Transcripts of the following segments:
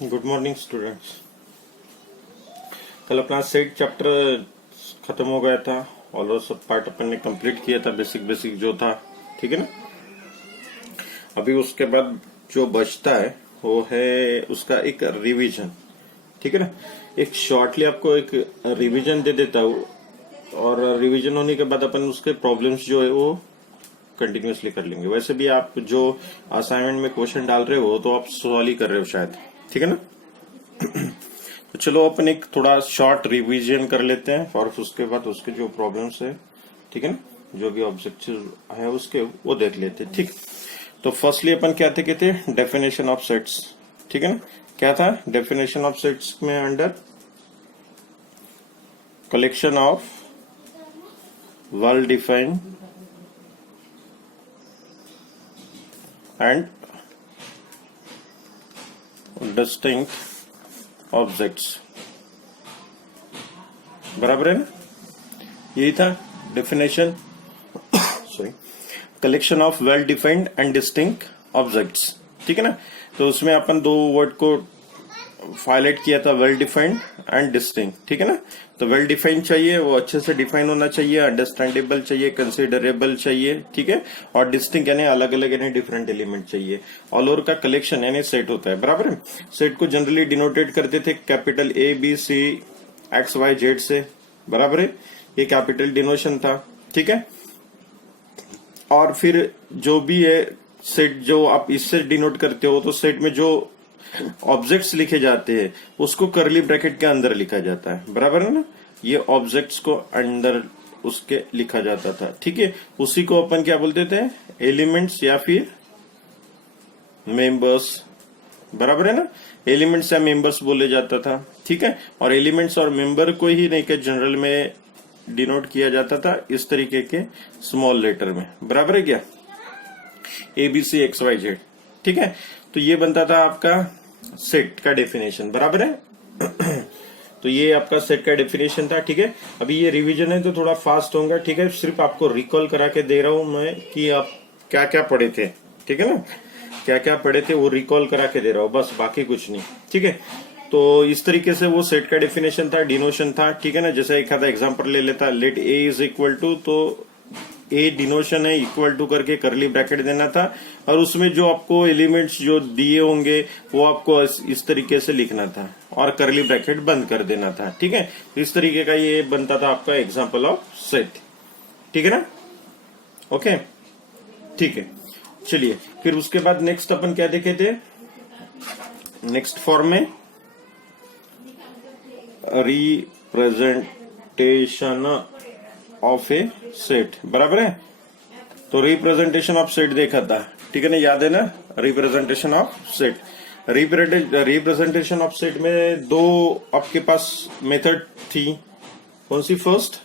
Good morning students. कल अपना set chapter खत्म हो गया था। ऑलमोस्ट सब पार्ट अपन ने कंप्लीट किया था, बेसिक जो था। ठीक है ना। अभी उसके बाद जो बचता है वो है उसका एक रिवीजन। ठीक है ना। एक शॉर्टली आपको एक रिवीजन दे देता हूँ और रिवीजन होने के बाद अपन उसके प्रॉब्लम्स जो है वो कंटिन्यूसली कर लेंगे। वैसे भी आप जो असाइनमेंट में क्वेश्चन डाल रहे हो तो आप सॉल्व ही कर रहे हो शायद। ठीक है ना। तो चलो अपन एक थोड़ा शॉर्ट रिवीजन कर लेते हैं और उसके बाद उसके जो प्रॉब्लम्स है, ठीक है ना, जो भी ऑब्जेक्टिव है उसके वो देख लेते हैं। ठीक। तो फर्स्टली अपन क्या थे कहते हैं डेफिनेशन ऑफ सेट्स। ठीक है ना। क्या था डेफिनेशन ऑफ सेट्स में under collection of well defined and distinct objects. बराबर है ना। यही था definition. Sorry, collection of well defined and distinct objects. ठीक है ना। तो उसमें अपन दो वर्ड को हाईलाइट किया था, वेल डिफाइंड एंड डिस्टिंक्ट। ठीक है ना। तो वेल डिफाइंड चाहिए, वो अच्छे से डिफाइन होना चाहिए, अंडरस्टैंडेबल चाहिए, कंसिडरेबल चाहिए। ठीक है। और डिस्टिंक्ट यानी अलग अलग यानी डिफरेंट एलिमेंट चाहिए। ऑल ओवर का कलेक्शन यानी सेट होता है। बराबर है। सेट को जनरली डिनोटेट करते थे capital A B C X Y Z से। बराबर है। ये कैपिटल डिनोशन था। ठीक है। और फिर जो भी है सेट जो आप इससे डिनोट करते हो, तो सेट में जो ऑब्जेक्ट्स लिखे जाते हैं उसको करली ब्रैकेट के अंदर लिखा जाता है। बराबर है ना। ये ऑब्जेक्ट्स को अंदर उसके लिखा जाता था। ठीक है। उसी को अपन क्या बोलते थे, एलिमेंट्स या फिर मेंबर्स। बराबर है ना। एलिमेंट्स या मेंबर्स बोले जाता था। ठीक है। और एलिमेंट्स और मेंबर को ही नहीं के जनरल में डिनोट किया जाता था इस तरीके के स्मॉल लेटर में। बराबर है क्या, एबीसी एक्स वाई जेड। ठीक है। तो ये बनता था आपका सेट का डेफिनेशन। बराबर है। तो ये आपका सेट का डेफिनेशन था। ठीक है। अभी ये रिवीजन है तो थोड़ा फास्ट होगा। ठीक है। सिर्फ आपको रिकॉल करा के दे रहा हूं मैं कि आप क्या क्या पढ़े थे। ठीक है ना। क्या क्या पढ़े थे वो रिकॉल करा के दे रहा हूं, बस बाकी कुछ नहीं। ठीक है। तो इस तरीके से वो सेट का डेफिनेशन था, डिनोशन था। ठीक है ना। जैसे एक आधा एग्जांपल ले लेता, let A is equal to, तो ए डिनोशन है, इक्वल टू करके करली ब्रैकेट देना था और उसमें जो आपको एलिमेंट्स जो दिए होंगे वो आपको इस तरीके से लिखना था और करली ब्रैकेट बंद कर देना था। ठीक है। इस तरीके का ये बनता था आपका एग्जांपल ऑफ सेट। ठीक है ना। ओके। ठीक है। चलिए फिर उसके बाद नेक्स्ट अपन क्या देखे थे, नेक्स्ट फॉर्म में रिप्रेजेंटेशन ऑफ ए सेट। बराबर है। तो रिप्रेजेंटेशन ऑफ सेट देखा था। ठीक है ना। याद है ना, representation of set. Representation of set में दो आपके पास मेथड थी। कौन सी, फर्स्ट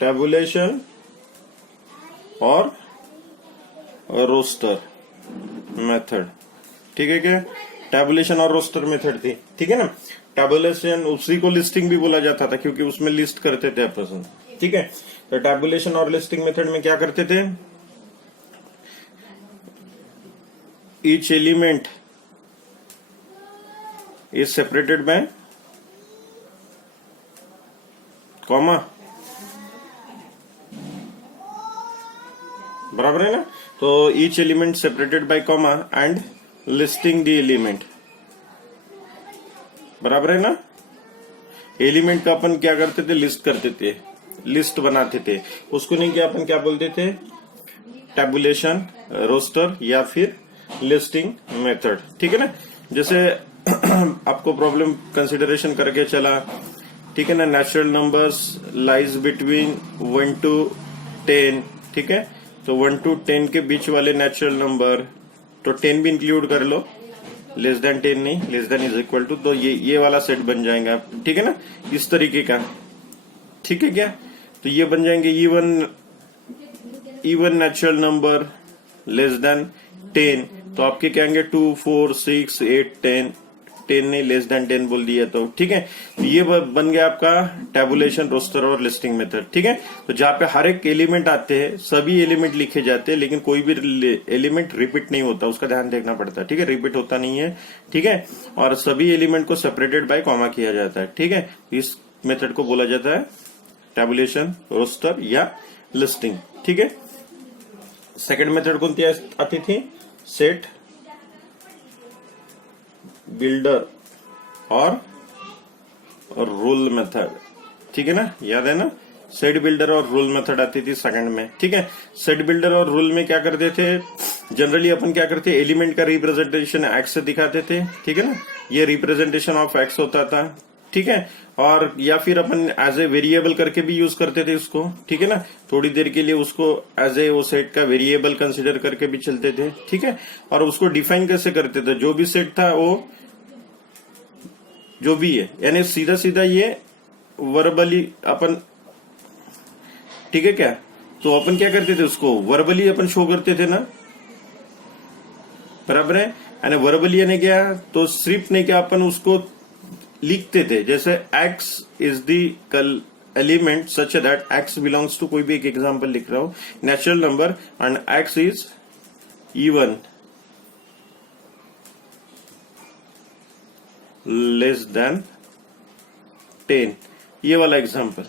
टेबुलेशन और रोस्टर मेथड। ठीक है क्या, टेबुलेशन और रोस्टर मेथड थी। ठीक है ना। टेबुलेशन उसी को लिस्टिंग भी बोला जाता था क्योंकि उसमें लिस्ट करते थे अपन। ठीक है। तो टेबुलेशन और लिस्टिंग मेथड में क्या करते थे, each element is separated by comma. बराबर है ना। तो each element separated by comma and listing the element. बराबर है ना। एलिमेंट का अपन क्या करते थे, लिस्ट करते थे, लिस्ट बनाते थे। उसको नहीं क्या अपन क्या बोलते थे, टेबुलेशन, रोस्टर या फिर लिस्टिंग मेथड। ठीक है ना। जैसे आपको प्रॉब्लम कंसिडरेशन करके चला। ठीक है ना। Natural numbers lies between 1 to 10। ठीक है। तो 1 to 10 के बीच वाले नेचुरल नंबर, तो 10 भी इंक्लूड कर लो, लेस देन 10 नहीं, less than is equal to, तो ये वाला सेट बन जाएगा। ठीक है ना। इस तरीके का। ठीक है क्या। तो ये बन जाएंगे even natural number less than 10। तो आपके क्या आएंगे 2 4 6 8 10। 10 नहीं, लेस देन 10 बोल दिया तो ठीक है। तो ये बन गया आपका टेबुलेशन, रोस्टर और लिस्टिंग मेथड। ठीक है, तो जहां पे हर एक एलिमेंट आते हैं, सभी एलिमेंट लिखे जाते हैं, लेकिन कोई भी एलिमेंट रिपीट नहीं होता, उसका ध्यान देखना पड़ता है। ठीक है, रिपीट होता नहीं है। ठीक है, और सभी एलिमेंट को सेपरेटेड बाय कॉमा किया जाता है। ठीक है, इस मेथड को बोला जाता है टेबुलेशन, रोस्टर या लिस्टिंग। ठीक है, सेकंड मेथड कौन आती थी? सेट, बिल्डर और रूल मेथड। ठीक है ना, याद है ना? सेट, बिल्डर और रूल मेथड आती थी सेकंड में। ठीक है, सेट, बिल्डर और रूल में क्या करते थे? जनरली अपन क्या करते, एलिमेंट का रिप्रेजेंटेशन एक्स से दिखाते थे। ठीक है ना, ये रिप्रेजेंटेशन ऑफ एक्स होता था। ठीक है, और या फिर अपन एज ए वेरिएबल करके भी यूज करते थे इसको। ठीक है ना, थोड़ी देर के लिए उसको एज ए वो सेट का वेरिएबल कंसिडर करके भी चलते थे। ठीक है, और उसको डिफाइन कैसे करते थे? जो भी सेट था वो जो भी है, यानी सीधा सीधा ये वर्बली अपन, ठीक है क्या, तो अपन क्या करते थे, उसको वर्बली अपन शो करते थे ना, बराबर है। यानी वर्बली यानी क्या, तो सिर्फ नहीं क्या, अपन उसको लिखते थे। जैसे x is the element such that x belongs to, कोई भी एक एग्जांपल लिख रहा हूं, natural number and x is even less than 10, ये वाला एग्जांपल।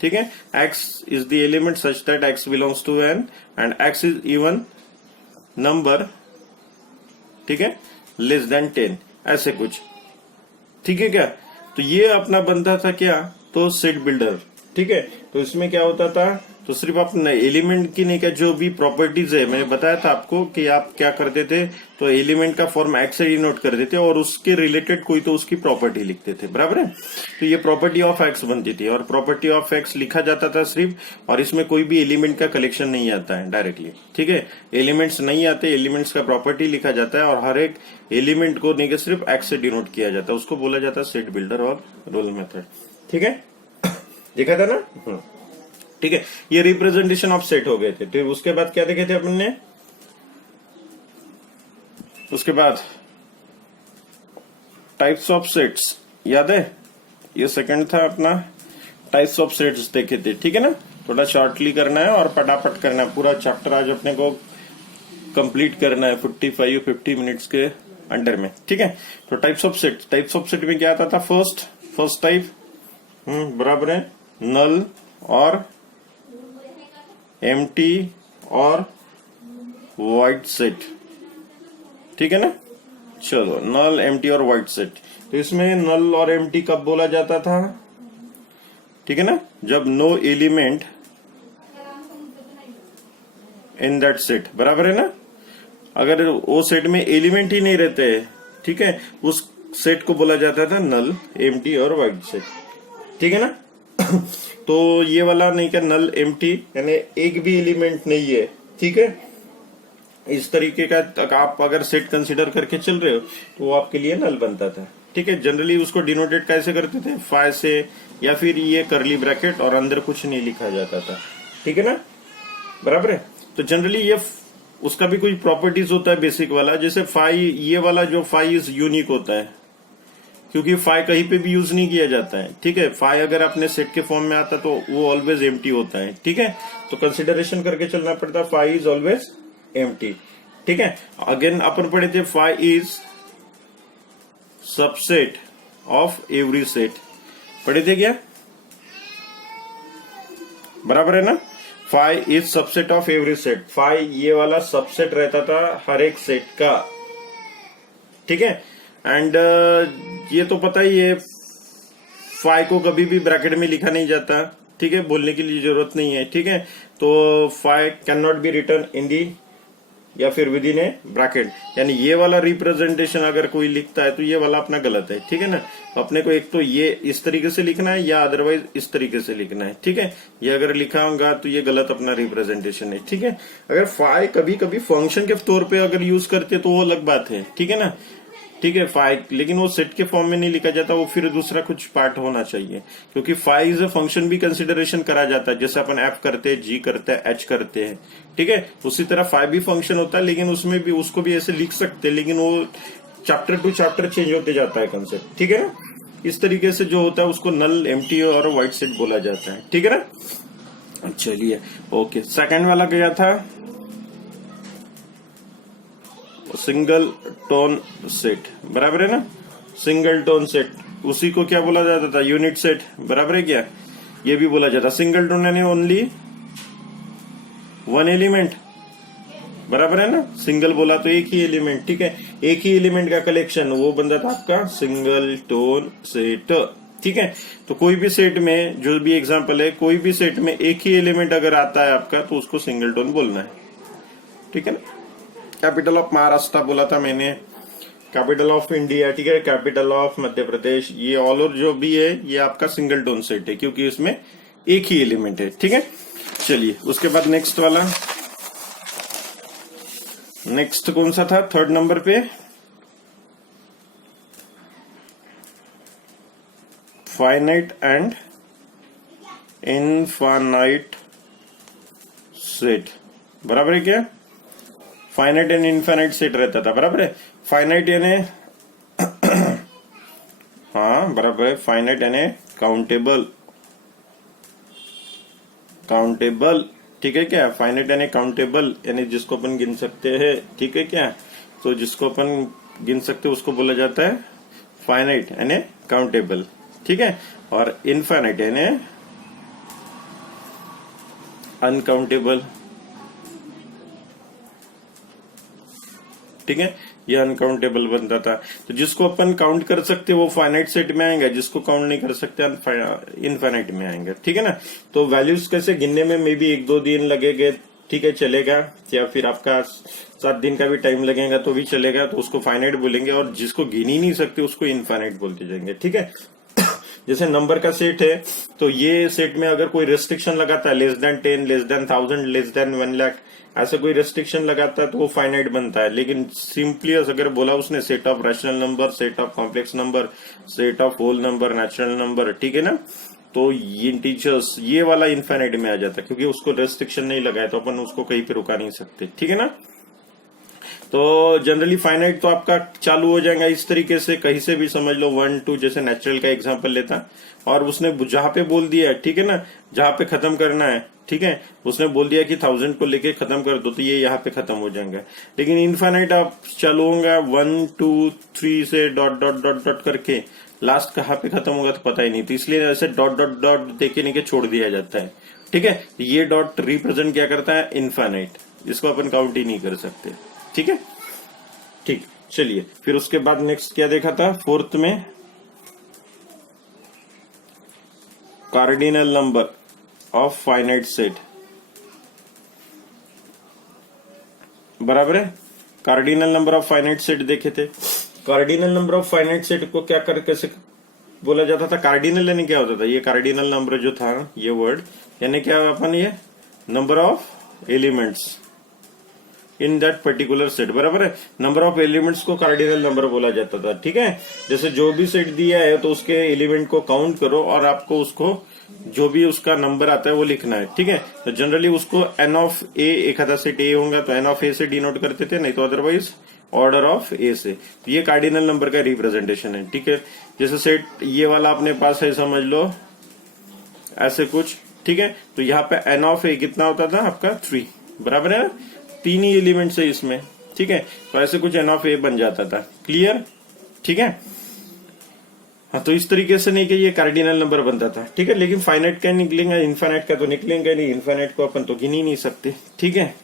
ठीक है, x is the element such that x belongs to n and x is even number, ठीक है, लेस देन 10, ऐसे कुछ। ठीक है क्या, तो ये अपना बनता था क्या, तो सेट बिल्डर। ठीक है, तो इसमें क्या होता था, तो सिर्फ आप एलिमेंट की नहीं क्या, जो भी प्रॉपर्टीज है, मैंने बताया था आपको कि आप क्या करते थे, तो एलिमेंट का फॉर्म एक्स से डिनोट कर देते और उसके रिलेटेड कोई तो उसकी प्रॉपर्टी लिखते थे, बराबर है। तो ये प्रॉपर्टी ऑफ एक्स बनती थी और प्रॉपर्टी ऑफ एक्स लिखा जाता था सिर्फ, और इसमें कोई भी एलिमेंट का कलेक्शन नहीं आता है डायरेक्टली। ठीक है, एलिमेंट्स नहीं आते, एलिमेंट्स का प्रॉपर्टी लिखा जाता है और हर एक एलिमेंट को नहीं सिर्फ एक्स से डिनोट किया जाता है, उसको बोला जाता है सेट, बिल्डर और रोल मेथड। ठीक है, देखा था ना। ठीक है, ये रिप्रेजेंटेशन ऑफ सेट हो गए थे। तो उसके बाद क्या देखे थे अपन ने, उसके बाद टाइप्स ऑफ सेट्स, याद है, ये सेकंड था अपना, टाइप्स ऑफ सेट्स देखे थे। ठीक है ना, थोड़ा शॉर्टली करना है और फटाफट करना है, पूरा चैप्टर आज अपने को कंप्लीट करना है 50 मिनट्स के अंडर में। ठीक है, तो टाइप्स ऑफ सेट में क्या आता था? फर्स्ट टाइप बराबर है नल और एम्प्टी और वाइड सेट। ठीक है ना, चलो, नल, एम्प्टी और वाइड सेट। तो इसमें नल और एम्प्टी कब बोला जाता था? ठीक है ना, जब no element in that set, बराबर है ना। अगर वो सेट में एलिमेंट ही नहीं रहते, ठीक है, उस सेट को बोला जाता था नल, एम्प्टी और वाइड सेट। ठीक है ना, तो ये वाला नहीं क्या, नल, एम्प्टी, यानी एक भी एलिमेंट नहीं है। ठीक है, इस तरीके का आप अगर सेट कंसीडर करके चल रहे हो तो वो आपके लिए नल बनता था। ठीक है, जनरली उसको डिनोटेड कैसे करते थे? फाइ से, या फिर ये करली ब्रैकेट और अंदर कुछ नहीं लिखा जाता था। ठीक है ना, बराबर है। तो जनरली ये उसका भी कोई प्रॉपर्टीज होता है बेसिक वाला, जैसे फाइ, ये वाला जो फाइ इज यूनिक होता है क्योंकि फाइ कहीं पे भी यूज नहीं किया जाता है। ठीक है, फाइ अगर अपने सेट के फॉर्म में आता तो वो ऑलवेज एम्प्टी होता है। ठीक है, तो कंसिडरेशन करके चलना पड़ता है, फाइ इज ऑलवेज एम्प्टी। ठीक है, अगेन अपन पढ़े थे phi is subset of every set, पढ़े थे क्या? बराबर है ना, phi is subset of every set. Phi ये वाला सबसेट रहता था हर एक सेट का। ठीक है, एंड ये तो पता ही है, फाइ को कभी भी ब्रैकेट में लिखा नहीं जाता। ठीक है, बोलने की लिए जरूरत नहीं है। ठीक है, तो phi can not be return in the या फिर विद इन ए ब्रैकेट, यानी ये वाला रिप्रेजेंटेशन अगर कोई लिखता है तो ये वाला अपना गलत है। ठीक है ना, तो अपने को एक तो ये इस तरीके से लिखना है या अदरवाइज इस तरीके से लिखना है। ठीक है, ये अगर लिखा होगा तो ये गलत अपना रिप्रेजेंटेशन है। ठीक है, अगर फाइ कभी कभी फंक्शन के तौर पे अगर यूज करते तो वो अलग बात है। ठीक है ना, ठीक है, फाइ, लेकिन वो सेट के फॉर्म में नहीं लिखा जाता, वो फिर दूसरा कुछ पार्ट होना चाहिए, क्योंकि फाइ इज अ फंक्शन भी कंसिडरेशन करा जाता है, जैसे अपन एफ करते हैं, जी करते हैं, एच करते हैं। ठीक है, उसी तरह फाइ भी फंक्शन होता है, लेकिन उसमें भी उसको भी ऐसे लिख सकते हैं, लेकिन वो चैप्टर टू चैप्टर चेंज होते जाता है कंसेप्ट, ठीक है ना। इस तरीके से जो होता है उसको नल, एम्प्टी और व्हाइट सेट बोला जाता है, ठीक है ना। चलिए ओके, सेकंड वाला क्या था, सिंगल टोन सेट, बराबर है ना। सिंगल टोन सेट, उसी को क्या बोला जाता था, यूनिट सेट, बराबर है क्या। ये भी बोला जाता सिंगल टोन यानी ओनली वन एलिमेंट, बराबर है ना। सिंगल बोला तो एक ही एलिमेंट, ठीक है, एक ही एलिमेंट का कलेक्शन, वो बनता था आपका सिंगल टोन सेट, ठीक है। तो कोई भी सेट में, जो भी एग्जांपल है, कोई भी सेट में एक ही एलिमेंट अगर आता है आपका तो उसको सिंगल टोन बोलना है, ठीक है ना। कैपिटल ऑफ महाराष्ट्र बोला था मैंने, कैपिटल ऑफ इंडिया, ठीक है, कैपिटल ऑफ मध्य प्रदेश, ये ऑल ओवर जो भी है ये आपका सिंगल टोन सेट है क्योंकि इसमें एक ही एलिमेंट है, ठीक है। चलिए उसके बाद नेक्स्ट वाला, नेक्स्ट कौन सा था, थर्ड नंबर पे, फाइनाइट एंड इनफाइनाइट सेट, बराबर है क्या। फाइनाइट एंड इनफाइनाइट सेट रहता था, बराबर है। फाइनाइट यानी हाँ बराबर है, फाइनाइट यानी काउंटेबल, काउंटेबल, ठीक है क्या। फाइनाइट यानी काउंटेबल यानी जिसको अपन गिन सकते हैं, ठीक है क्या। तो जिसको अपन गिन सकते हैं उसको बोला जाता है फाइनाइट यानी काउंटेबल, ठीक है। और इनफाइनाइट यानी अनकाउंटेबल, ठीक है, ये अनकाउंटेबल बनता था। तो जिसको अपन काउंट कर सकते वो फाइनाइट सेट में आएंगे, जिसको काउंट नहीं कर सकते इनफाइनाइट में आएंगे, ठीक है ना। तो वैल्यूज कैसे गिनने में मे बी 1-2 दिन लगेंगे, ठीक है, चलेगा, या फिर आपका 7 दिन का भी टाइम लगेगा तो भी चलेगा, तो उसको फाइनाइट बोलेंगे। और जिसको गिन ही नहीं सकते उसको इनफाइनाइट बोलते जाएंगे, ठीक है। जैसे नंबर का सेट है तो ये सेट में अगर कोई रेस्ट्रिक्शन लगाता है, less than 10, less than 1000, less than 1 lakh, ऐसा कोई रेस्ट्रिक्शन लगाता है तो वो फाइनाइट बनता है। लेकिन सिंपली अगर बोला उसने set of rational number, set of complex number, set of whole number, natural number, ठीक है ना, तो इंटीजर्स, ये वाला इनफाइनाइट में आ जाता है क्योंकि उसको रेस्ट्रिक्शन नहीं लगाया तो अपन उसको कहीं पे रुका नहीं सकते, ठीक है ना। तो जनरली फाइनाइट तो आपका चालू हो जाएगा इस तरीके से, कहीं से भी समझ लो 1 2, जैसे नेचुरल का एग्जांपल लेता और उसने जहां पे बोल दिया है, ठीक है ना, जहां पे खत्म करना है, ठीक है, उसने बोल दिया कि 1000 को लेके खत्म कर दो तो ये यहाँ पे खत्म हो जाएंगे। लेकिन इनफाइनाइट आप चालू होगा 1 2 3 से डॉट डॉट डॉट डॉट करके लास्ट कहाँ पे खत्म होगा तो पता ही नहीं, तो इसलिए ऐसे डॉट डॉट डॉट देके नहीं के छोड़ दिया जाता है, ठीक है। ये डॉट रिप्रेजेंट क्या करता है, इनफाइनाइट, इसको अपन काउंट ही नहीं कर सकते, ठीक है, ठीक। चलिए फिर उसके बाद नेक्स्ट क्या देखा था, फोर्थ में cardinal number of finite set, बराबर है। Cardinal number of finite set देखे थे। Cardinal number of finite set को क्या कर कैसे बोला जाता था, कार्डिनल यानी क्या होता था, ये कार्डिनल नंबर जो था ये वर्ड यानी क्या, अपन ये number of elements in that particular set, बराबर है। नंबर ऑफ एलिमेंट्स को कार्डिनल नंबर बोला जाता था, ठीक है। जैसे जो भी सेट दिया है तो उसके एलिमेंट को काउंट करो और आपको उसको जो भी उसका नंबर आता है वो लिखना है, ठीक है। तो जनरली उसको एन ऑफ ए, एक आधा सेट ए होगा तो एन ऑफ ए से डिनोट करते थे, नहीं तो अदरवाइज ऑर्डर ऑफ ए से। तो ये कार्डिनल नंबर का रिप्रेजेंटेशन है, ठीक है। जैसे सेट ये वाला अपने पास है, समझ लो ऐसे कुछ, ठीक है। तो यहाँ पे एन ऑफ ए कितना होता था आपका 3, बराबर है ना, 3 ही एलिमेंट्स है इसमें, ठीक है। तो ऐसे कुछ एन ऑफ ए बन जाता था, क्लियर, ठीक है। हाँ, तो इस तरीके से नहीं कि ये कार्डिनल नंबर बनता था, ठीक है। लेकिन फाइनाइट का निकलेगा, इनफाइनाइट का तो निकलेगा नहीं, इनफाइनाइट को अपन तो गिन ही नहीं सकते, ठीक है।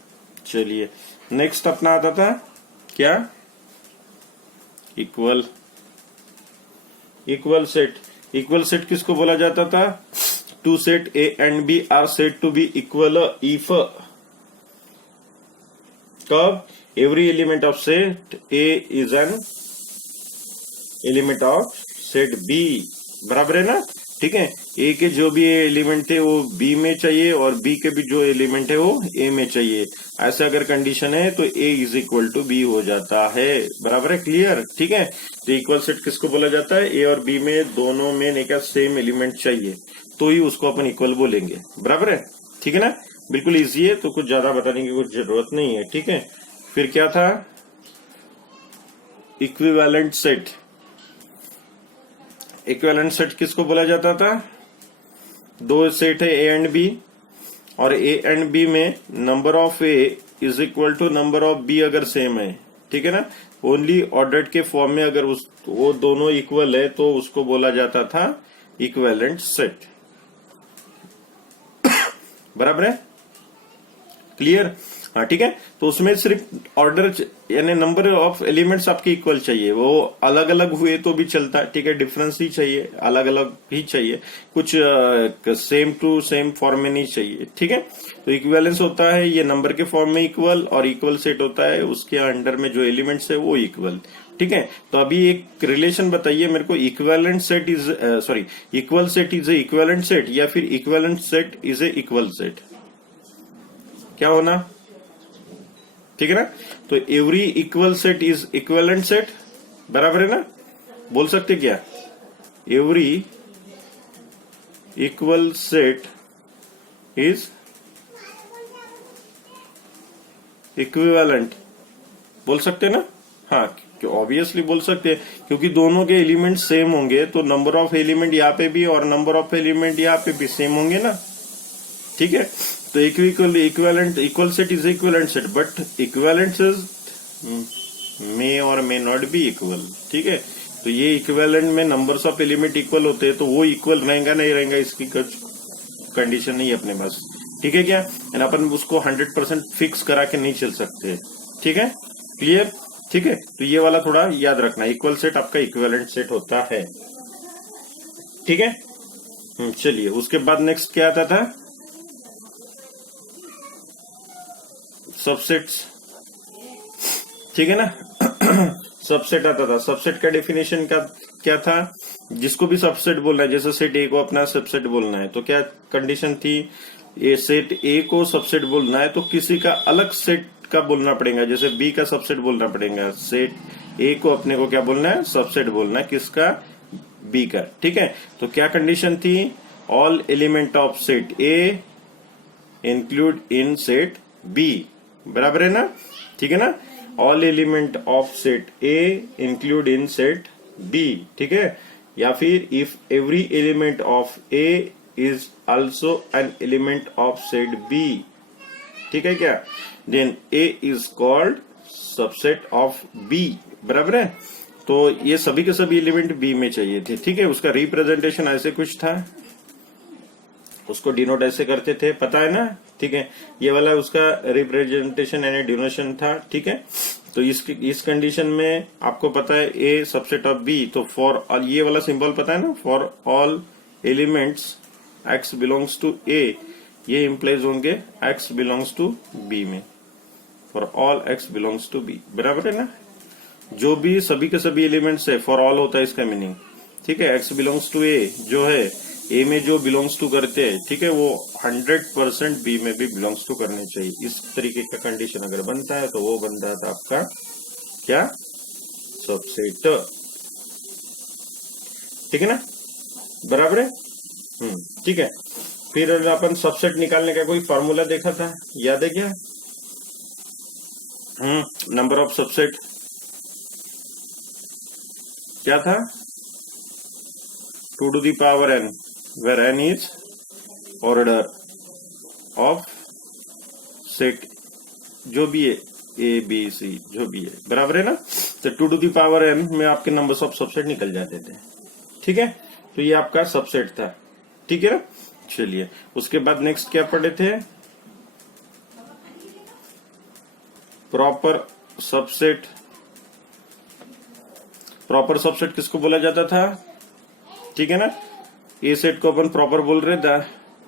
चलिए नेक्स्ट अपना आता था क्या, equal, equal set. Equal set किसको बोला जाता था, two set A and B are set to be equal if, कब, every element of set A is an element of set B, बराबर है ना, ठीक है। ए के जो भी एलिमेंट थे वो बी में चाहिए और बी के भी जो एलिमेंट है वो ए में चाहिए। ऐसा अगर कंडीशन है तो ए इज इक्वल टू बी हो जाता है, बराबर है, क्लियर, ठीक है। तो इक्वल सेट किसको बोला जाता है, ए और बी में दोनों में नहीं क्या सेम एलिमेंट चाहिए तो ही उसको अपन इक्वल बोलेंगे, बराबर है, ठीक है ना। बिल्कुल इजी है, तो कुछ ज्यादा बताने की कुछ जरूरत नहीं है, ठीक है। फिर क्या था, इक्विवेलेंट सेट, इक्विवेलेंट सेट किसको बोला जाता था? दो सेट है ए एंड बी, और ए एंड बी में number of A is equal to number of B अगर सेम है, ठीक है ना, ओनली ऑर्डर्ड के फॉर्म में अगर वो दोनों इक्वल है तो उसको बोला जाता था इक्विवेलेंट सेट। बराबर है, क्लियर? हाँ ठीक है। तो उसमें सिर्फ ऑर्डर यानी नंबर ऑफ एलिमेंट्स आपके इक्वल चाहिए, वो अलग अलग हुए तो भी चलता है, ठीक है, डिफरेंस ही चाहिए, अलग अलग ही चाहिए, कुछ सेम टू सेम फॉर्म में नहीं चाहिए, ठीक है। तो इक्विवेलेंस होता है ये नंबर के फॉर्म में इक्वल, और इक्वल सेट होता है उसके अंडर में जो एलिमेंट्स है वो इक्वल, ठीक है। तो अभी एक रिलेशन बताइए मेरे को, equivalent set is sorry equal set is a equivalent set, या फिर equivalent set is a equal set, क्या होना? ठीक है ना। तो every equal set is equivalent set, बराबर है ना, बोल सकते क्या? Every equal set is equivalent, बोल सकते ना? हाँ, ऑब्वियसली बोल सकते हैं, क्योंकि दोनों के एलिमेंट सेम होंगे तो नंबर ऑफ एलिमेंट यहाँ पे भी और नंबर ऑफ एलिमेंट यहाँ पे भी सेम होंगे ना, ठीक है। तो equivalent equal set is equivalent set, but equivalence may और मे नॉट बी इक्वल, ठीक है। तो ये इक्विवेलेंट में नंबर्स ऑफ एलिमेंट इक्वल होते हैं तो वो इक्वल रहेगा नहीं रहेगा इसकी कुछ कंडीशन नहीं है अपने पास, ठीक है क्या? एंड अपन उसको 100% फिक्स करा के नहीं चल सकते, ठीक है, क्लियर? ठीक है, तो ये वाला थोड़ा याद रखना, इक्वल सेट आपका इक्विवेलेंट सेट होता है, ठीक है। चलिए उसके बाद नेक्स्ट क्या आता था? सबसेट्स, ठीक है ना। सबसेट आता था, सबसेट का डेफिनेशन का क्या था? जिसको भी सबसेट बोलना है, जैसे सेट ए को अपना सबसेट बोलना है तो क्या कंडीशन थी? ये सेट ए को सबसेट बोलना है तो किसी का अलग सेट का बोलना पड़ेगा, जैसे बी का सबसेट बोलना पड़ेगा। सेट ए को अपने को क्या बोलना है? सबसेट बोलना है, किसका? बी का, ठीक है। तो क्या कंडीशन थी? All element of set A include in set B, बराबर है ना, ठीक है ना। All element of set A include in set B, ठीक है। या फिर if every element of A is also an element of set B, ठीक है क्या, then A is called subset of B, बराबर है। तो ये सभी के सभी एलिमेंट बी में चाहिए थे, ठीक है। उसका रिप्रेजेंटेशन ऐसे कुछ था, उसको डिनोट ऐसे करते थे, पता है ना, ठीक है। ये वाला उसका रिप्रेजेंटेशन यानी डिनोशन था, ठीक है। तो इस कंडीशन में आपको पता है ए सबसेट ऑफ बी, तो फॉर ये वाला सिंबल पता है ना, for all elements x belongs to A, ये इंप्लाइज होंगे एक्स बिलोंग्स टू बी में, for all x belongs to B, बराबर है ना। जो भी सभी के सभी एलिमेंट्स है, फॉर ऑल होता है इसका मीनिंग, ठीक है। एक्स बिलोंग्स टू ए जो है, ए में जो बिलोंग्स टू करते हैं, ठीक है, वो 100% बी में भी बिलोंग्स टू करने चाहिए। इस तरीके का कंडीशन अगर बनता है तो वो बनता था आपका क्या? सबसेट, ठीक है ना, बराबर है। ठीक है। फिर अपन सबसेट निकालने का कोई फॉर्मूला देखा था, याद है क्या? नंबर ऑफ सबसेट क्या था? 2 to the power n, where n is order of set जो भी है, ए बी सी जो भी है, बराबर है ना। तो 2 to the power n में आपके नंबर्स ऑफ सबसेट निकल जाते थे, ठीक है। तो ये आपका सबसेट था, ठीक है ना। चलिए उसके बाद नेक्स्ट क्या पढ़े थे? Proper subset. प्रॉपर सबसेट किसको बोला जाता था? ठीक है ना, ए सेट को अपन प्रॉपर बोल रहे थे,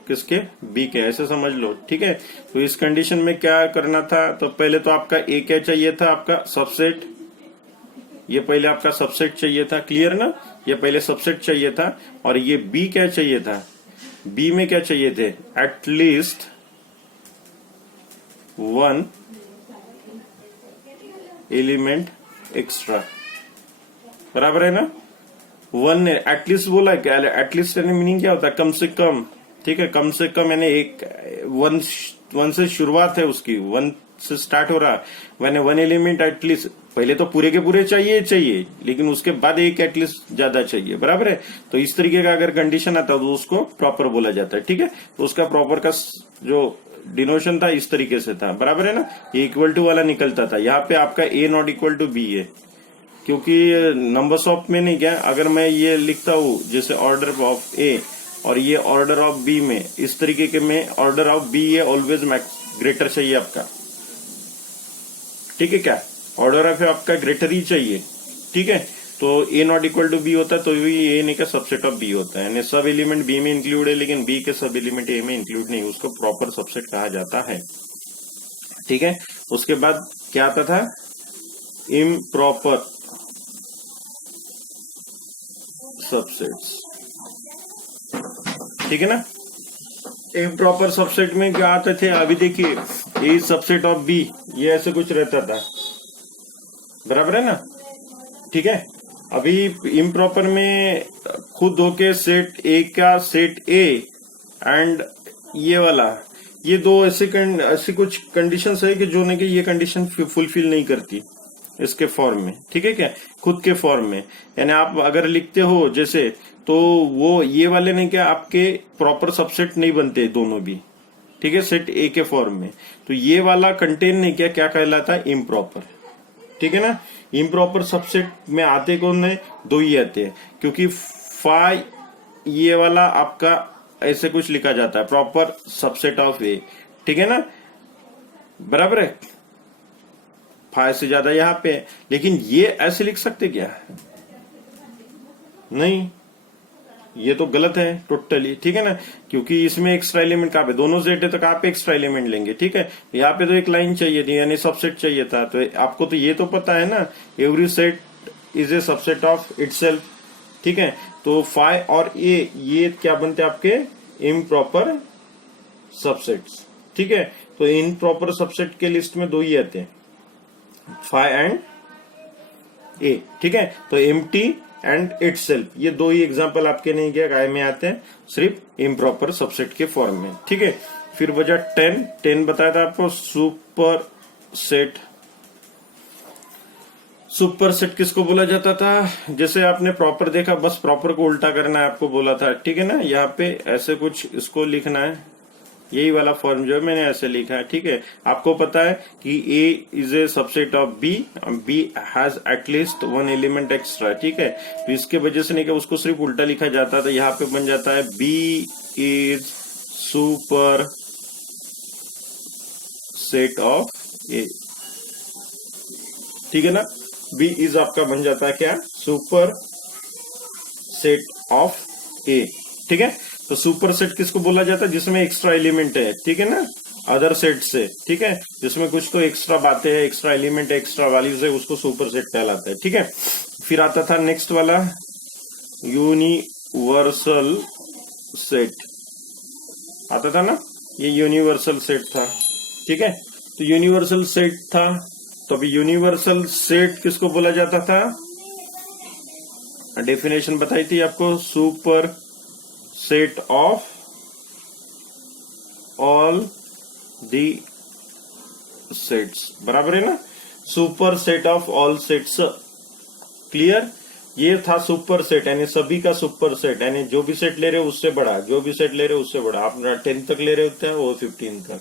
किसके? बी के, ऐसे समझ लो, ठीक है। तो इस कंडीशन में क्या करना था? तो पहले तो आपका ए क्या चाहिए था? आपका सबसेट, ये पहले आपका सबसेट चाहिए था, क्लियर ना, ये पहले सबसेट चाहिए था। और ये बी क्या चाहिए था? बी में क्या चाहिए थे? एटलीस्ट 1 एलिमेंट एक्स्ट्रा, बराबर है ना। 1 ने एटलीस्ट बोला, क्या एटलीस्ट यानी मीनिंग क्या होता है? कम से कम, ठीक है, कम से कम यानी एक 1 से शुरुआत है उसकी, 1 से स्टार्ट हो रहा, मैंने वन एलिमेंट एटलीस्ट, पहले तो पूरे के पूरे चाहिए, लेकिन उसके बाद एक एटलीस्ट ज्यादा चाहिए, बराबर है। तो इस तरीके का अगर कंडीशन आता तो उसको प्रॉपर बोला जाता है, ठीक है। तो उसका प्रॉपर का जो डिनोशन था इस तरीके से था, बराबर है ना। ये इक्वल टू वाला निकलता था, यहाँ पे आपका ए नॉट इक्वल टू बी है, क्योंकि नंबर्स ऑफ में नहीं क्या, अगर मैं ये लिखता हूं जैसे ऑर्डर ऑफ ए और ये ऑर्डर ऑफ बी में, इस तरीके के में ऑर्डर ऑफ बी ये ऑलवेज ग्रेटर चाहिए आपका, ठीक है क्या, ऑर्डर ऑफ आपका ग्रेटर ही चाहिए, ठीक है। तो ए नॉट इक्वल टू बी होता है तो भी ए नहीं का सबसेट ऑफ बी होता है, यानी सब एलिमेंट बी में इंक्लूड है लेकिन बी के सब एलिमेंट ए में इंक्लूड नहीं, उसको प्रॉपर सबसेट कहा जाता है, ठीक है। उसके बाद क्या आता था, इम्प्रॉपर सबसेट्स, ठीक है ना। इम्प्रॉपर सबसेट में क्या आते थे, अभी देखिए ए सबसेट ऑफ बी, ये ऐसे कुछ रहता था, बराबर है ना, ठीक है। अभी इम्प्रॉपर में खुद होके सेट ए का सेट ए एंड ये वाला, ये दो ऐसे कुछ कंडीशंस है कि जो नहीं कि ये कंडीशन फुलफिल नहीं करती इसके फॉर्म में, ठीक है क्या, खुद के फॉर्म में। यानी आप अगर लिखते हो जैसे, तो वो ये वाले नहीं क्या आपके प्रॉपर सबसेट नहीं बनते दोनों भी, ठीक है, सेट ए के फॉर्म में। तो ये वाला कंटेन नहीं क्या कहलाता है, इम्प्रॉपर, ठीक है ना। इम्प्रॉपर सबसेट में आते कौन है, दो ही आते हैं, क्योंकि फाई ये वाला आपका ऐसे कुछ लिखा जाता है, प्रॉपर सबसेट ऑफ ए, ठीक है ना, बराबर है। फाई से ज्यादा यहाँ पे, लेकिन ये ऐसे लिख सकते क्या, नहीं, ये तो गलत है टोटली, ठीक है ना, क्योंकि इसमें एक्स्ट्रा एलिमेंट कहाँ पे, दोनों सेट है तो कहाँ पे एक्स्ट्रा एलिमेंट लेंगे, ठीक है। यहाँ पे तो एक लाइन चाहिए थी, यानी सबसेट चाहिए था, तो आपको तो ये तो पता है ना, every set is a subset of itself, ठीक है। तो फाई और ए ये क्या बनते हैं आपके इम्प्रॉपर सबसेट्स, ठीक है। तो इम्प्रॉपर सबसेट के लिस्ट में दो ही आते हैं, फाई एंड ए, ठीक है। तो एम्प्टी एंड इटसेल्फ, ये दो ही एग्जांपल आपके नहीं क्या गाय में आते हैं, सिर्फ इम्प्रॉपर सबसेट के फॉर्म में, ठीक है। फिर बचा 10 बताया था आपको, सुपर सेट। सुपर सेट किसको बोला जाता था, जैसे आपने प्रॉपर देखा, बस प्रॉपर को उल्टा करना है आपको बोला था, ठीक है ना। यहाँ पे ऐसे कुछ इसको लिखना है, यही वाला फॉर्म जो है मैंने ऐसे लिखा है, ठीक है। आपको पता है कि A is a subset of B, B has at least one element extra, ठीक है। तो इसके वजह से नहीं कि उसको सिर्फ उल्टा लिखा जाता था, यहाँ पे बन जाता है B is super set of A, ठीक है ना। B इज आपका बन जाता है क्या, सुपर सेट ऑफ A, ठीक है। तो सुपर सेट किसको बोला जाता है, जिसमें एक्स्ट्रा एलिमेंट है, ठीक है ना, अदर सेट से, ठीक है, जिसमें कुछ तो एक्स्ट्रा बातें हैं, एक्स्ट्रा एलिमेंट है, एक्स्ट्रा वैल्यूज है, उसको सुपर सेट कहलाता है, ठीक है। फिर आता था नेक्स्ट वाला यूनिवर्सल सेट, आता था ना, ये यूनिवर्सल सेट था, ठीक है। तो यूनिवर्सल सेट था, तो अभी यूनिवर्सल सेट किसको बोला जाता था, डेफिनेशन बताई थी आपको, super set of all the sets, बराबर है ना, super set of all sets, clear. ये था सुपर सेट, यानी सभी का सुपर सेट, यानी जो भी सेट ले रहे हो उससे बड़ा, जो भी सेट ले रहे हो उससे बड़ा, आप 10 तक ले रहे होते हैं वो 15 तक,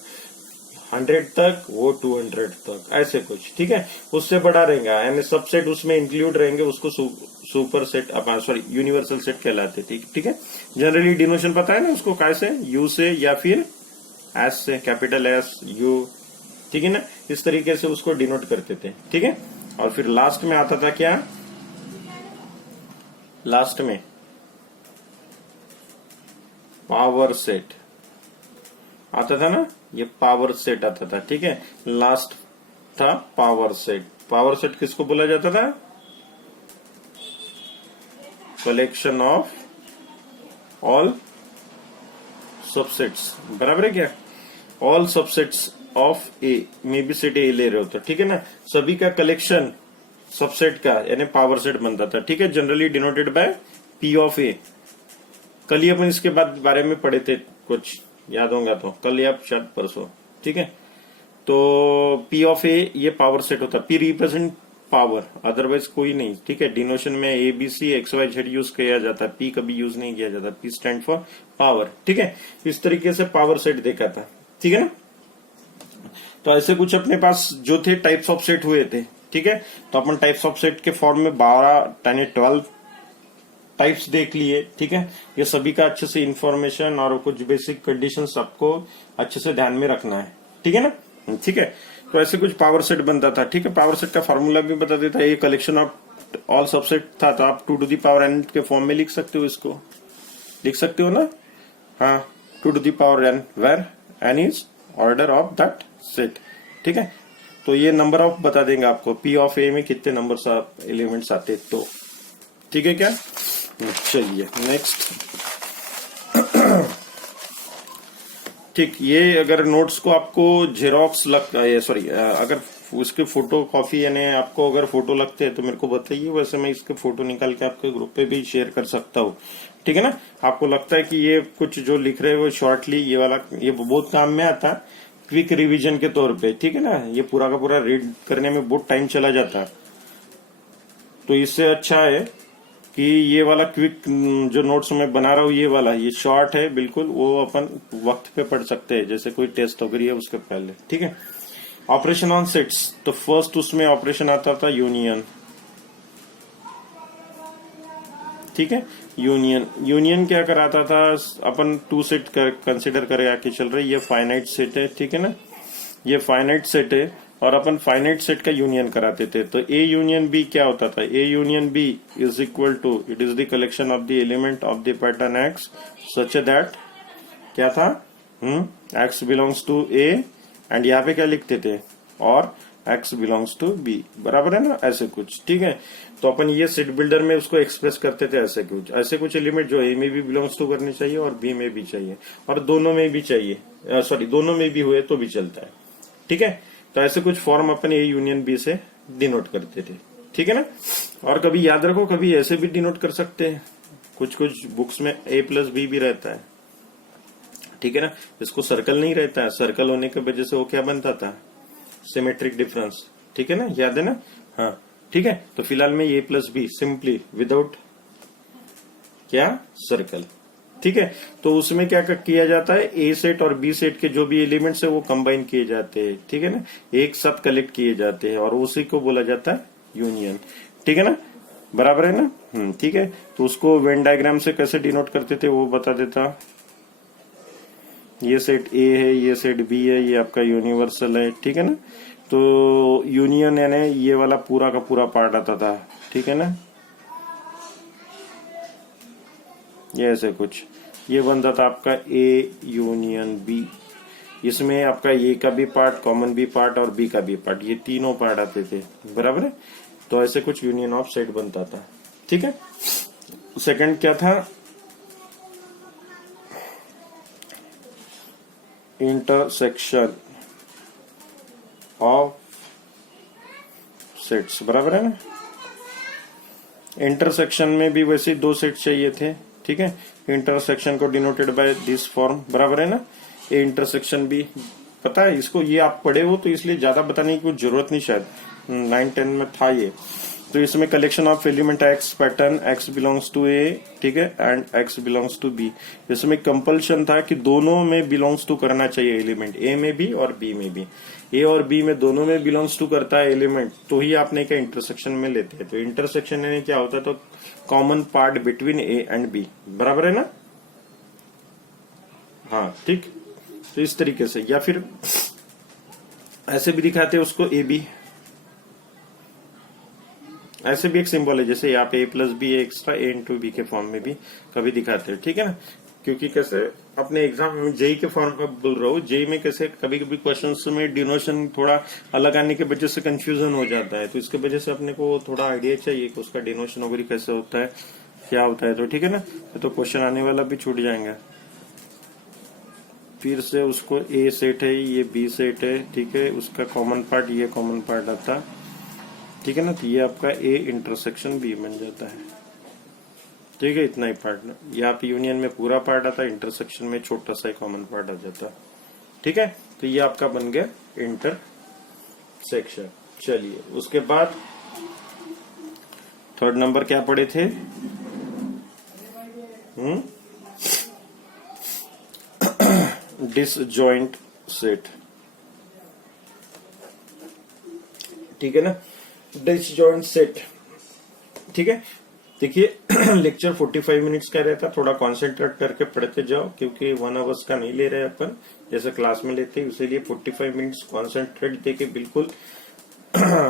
100 तक वो 200 तक, ऐसे कुछ, ठीक है, उससे बड़ा रहेगा, यानी सब सेट उसमें इंक्लूड रहेंगे, उसको super set, sorry universal set कहलाते, ठीक है। जनरली डिनोशन पता है ना उसको, कैसे, यू से या फिर एस से, कैपिटल एस यू, ठीक है ना, इस तरीके से उसको डिनोट करते थे, ठीक है। और फिर लास्ट में आता था क्या, लास्ट में पावर सेट आता था ना, ये पावर सेट आता था, ठीक है। लास्ट था पावर सेट। पावर सेट किसको बोला जाता था, कलेक्शन ऑफ ऑल सबसेट्स, बराबर है क्या, ऑल सबसेट्स ऑफ ए में भी सेट ए ले रहे हो तो, ठीक है ना, सभी का कलेक्शन सबसेट का, यानी पावर सेट बनता था, ठीक है। Generally denoted by P of A. कल ही अपन इसके बाद बारे में पढ़े थे, कुछ याद होगा तो, कल या शायद परसों, ठीक है। तो पी ऑफ ए ये पावर सेट होता है, पी रिप्रेजेंट पावर, अदरवाइज कोई नहीं, ठीक है। डिनोशन में A B C X Y Z use किया जाता है, पी कभी यूज नहीं किया जाता, पी स्टैंड फॉर पावर, ठीक है। इस तरीके से पावर सेट देखा था, ठीक है ना। तो ऐसे कुछ अपने पास जो थे टाइप्स ऑफ सेट हुए थे, ठीक है। तो अपन टाइप्स ऑफ सेट के फॉर्म में 12 टाइप्स देख लिए, ठीक है। ये सभी का अच्छे से इंफॉर्मेशन और कुछ बेसिक कंडीशंस आपको अच्छे से ध्यान में रखना है, ठीक है ना, ठीक है। तो ऐसे कुछ पावर सेट बनता था, ठीक है। पावर सेट का फॉर्मूला भी बता देता है, ये कलेक्शन ऑफ ऑल सबसेट था, तो आप 2 to the power n के फॉर्म में लिख सकते हो, इसको लिख सकते हो ना, हाँ, 2 to the power n where n is order of that set, ठीक है। तो ये नंबर ऑफ बता देंगे आपको, पी ऑफ ए में कितने नंबर्स एलिमेंट्स आते, तो ठीक है क्या। चलिए नेक्स्ट, ठीक। ये अगर नोट्स को आपको जेरोक्स सॉरी अगर उसके फोटो कॉपी यानी आपको अगर फोटो लगते हैं तो मेरे को बताइए, वैसे मैं इसके फोटो निकाल के आपके ग्रुप पे भी शेयर कर सकता हूँ, ठीक है ना। आपको लगता है कि ये कुछ जो लिख रहे हैं वो शॉर्टली ये वाला ये बहुत काम में आता है, क्विक रिवीजन के तौर पे, ठीक है ना। ये पूरा का पूरा रीड करने में बहुत टाइम चला जाता है, तो इससे अच्छा है कि ये वाला क्विक जो नोट्स मैं बना रहा हूँ, ये वाला ये शॉर्ट है बिल्कुल, वो अपन वक्त पे पढ़ सकते हैं, जैसे कोई टेस्ट वगैरह है उसके पहले, ठीक है। ऑपरेशन ऑन सेट्स, तो फर्स्ट उसमें ऑपरेशन आता था यूनियन, ठीक है। यूनियन क्या कराता था, अपन 2 सेट कंसिडर करे आके चल रहे, ये फाइनाइट सेट है, ठीक है ना, ये फाइनाइट सेट है, और अपन फाइनाइट सेट का यूनियन कराते थे। तो ए यूनियन बी क्या होता था, A union B is equal to, it is the collection of the element of the pattern X such that क्या था, X belongs to A, and यहाँ पे क्या लिखते थे, और एक्स बिलोंग्स टू बी, बराबर है ना, ऐसे कुछ, ठीक है। तो अपन ये सेट बिल्डर में उसको एक्सप्रेस करते थे, ऐसे कुछ एलिमेंट जो ए में भी बिलोंग्स टू करने चाहिए और बी में भी चाहिए और दोनों में भी चाहिए, सॉरी दोनों में भी हुए तो भी चलता है, ठीक है। तो ऐसे कुछ फॉर्म अपन ए यूनियन बी से डिनोट करते थे, ठीक है ना। और कभी याद रखो, कभी ऐसे भी डिनोट कर सकते हैं, कुछ कुछ बुक्स में ए प्लस बी भी रहता है, ठीक है ना। इसको सर्कल नहीं रहता है, सर्कल होने की वजह से वो क्या बनता था, सिमेट्रिक डिफरेंस, ठीक है ना, याद है ना, हाँ, ठीक है। तो फिलहाल में ए प्लस बी सिंपली विदाउट क्या सर्कल, ठीक है। तो उसमें क्या किया जाता है, ए सेट और बी सेट के जो भी एलिमेंट्स है वो कंबाइन किए जाते हैं, ठीक है ना, एक साथ कलेक्ट किए जाते हैं और उसी को बोला जाता है यूनियन, ठीक है ना, बराबर है ना, ठीक है। तो उसको वेन डायग्राम से कैसे डिनोट करते थे वो बता देता, ये सेट ए है, ये सेट बी है, ये आपका यूनिवर्सल है, ठीक है ना। तो यूनियन यानी ये वाला पूरा का पूरा पार्ट आता था, ठीक है ना, ये ऐसे कुछ ये बनता था आपका ए यूनियन बी, इसमें आपका ए का भी पार्ट, कॉमन भी पार्ट और बी का भी पार्ट, ये तीनों पार्ट आते थे, बराबर है। तो ऐसे कुछ यूनियन ऑफ सेट बनता था, ठीक है। सेकंड क्या था, इंटरसेक्शन ऑफ सेट्स, बराबर है ना। इंटरसेक्शन में भी वैसे 2 सेट चाहिए थे, ठीक है। इंटरसेक्शन को डिनोटेड बाय दिस फॉर्म, बराबर है ना। ये इंटरसेक्शन भी पता है इसको, ये आप पढ़े हो तो इसलिए ज्यादा बताने की कुछ जरूरत नहीं, शायद 9-10 में था ये। तो इसमें collection of element x pattern x belongs to A, ठीक है, and x belongs to B. इसमें कंपल्शन था कि दोनों में बिलोंग्स टू करना चाहिए एलिमेंट, ए में भी और बी में भी, ए और बी में दोनों में बिलोंग्स टू करता है एलिमेंट, तो ही आपने क्या इंटरसेक्शन में लेते हैं। तो इंटरसेक्शन यानी क्या होता है, तो common part between A and B, बराबर है ना, हाँ, ठीक। तो इस तरीके से, या फिर ऐसे भी दिखाते हैं उसको, ए बी, ऐसे भी एक सिंबल है, जैसे यहाँ पे ए प्लस बी एक्स्ट्रा ए इंटू बी के फॉर्म में भी कभी दिखाते हैं, ठीक है ना। क्योंकि कैसे अपने एग्जाम में जेई के फॉर्म पर बोल रहा हूँ, जेई में कैसे कभी कभी क्वेश्चंस में डिनोशन थोड़ा अलग आने की वजह से कंफ्यूजन हो जाता है, तो इसके वजह से अपने को थोड़ा आइडिया चाहिए कि उसका डिनोशन वगैरह कैसे होता है, क्या होता है, तो ठीक है ना। तो क्वेश्चन आने वाला भी छूट जाएंगे। फिर से उसको ए सेट है, ये बी सेट है, ठीक है, उसका कॉमन पार्ट ये कॉमन पार्ट आता, ठीक है ना। तो ये आपका ए इंटरसेक्शन बी बन जाता है, ठीक है, इतना ही पार्ट ना। यहाँ पे यूनियन में पूरा पार्ट आता है, इंटरसेक्शन में छोटा सा कॉमन पार्ट आ जाता है, ठीक है। तो ये आपका बन गया इंटरसेक्शन। चलिए उसके बाद थर्ड नंबर क्या पढ़े थे? डिसजॉइंट सेट, ठीक है ना, डिसजॉइंट सेट, ठीक है। देखिए लेक्चर 45 मिनट्स का रहता, थोड़ा कॉन्सेंट्रेट करके पढ़ते जाओ क्योंकि 1 आवर्स का नहीं ले रहे अपन जैसे क्लास में लेते हैं, इसीलिए 45 मिनट्स कॉन्सेंट्रेट देके बिल्कुल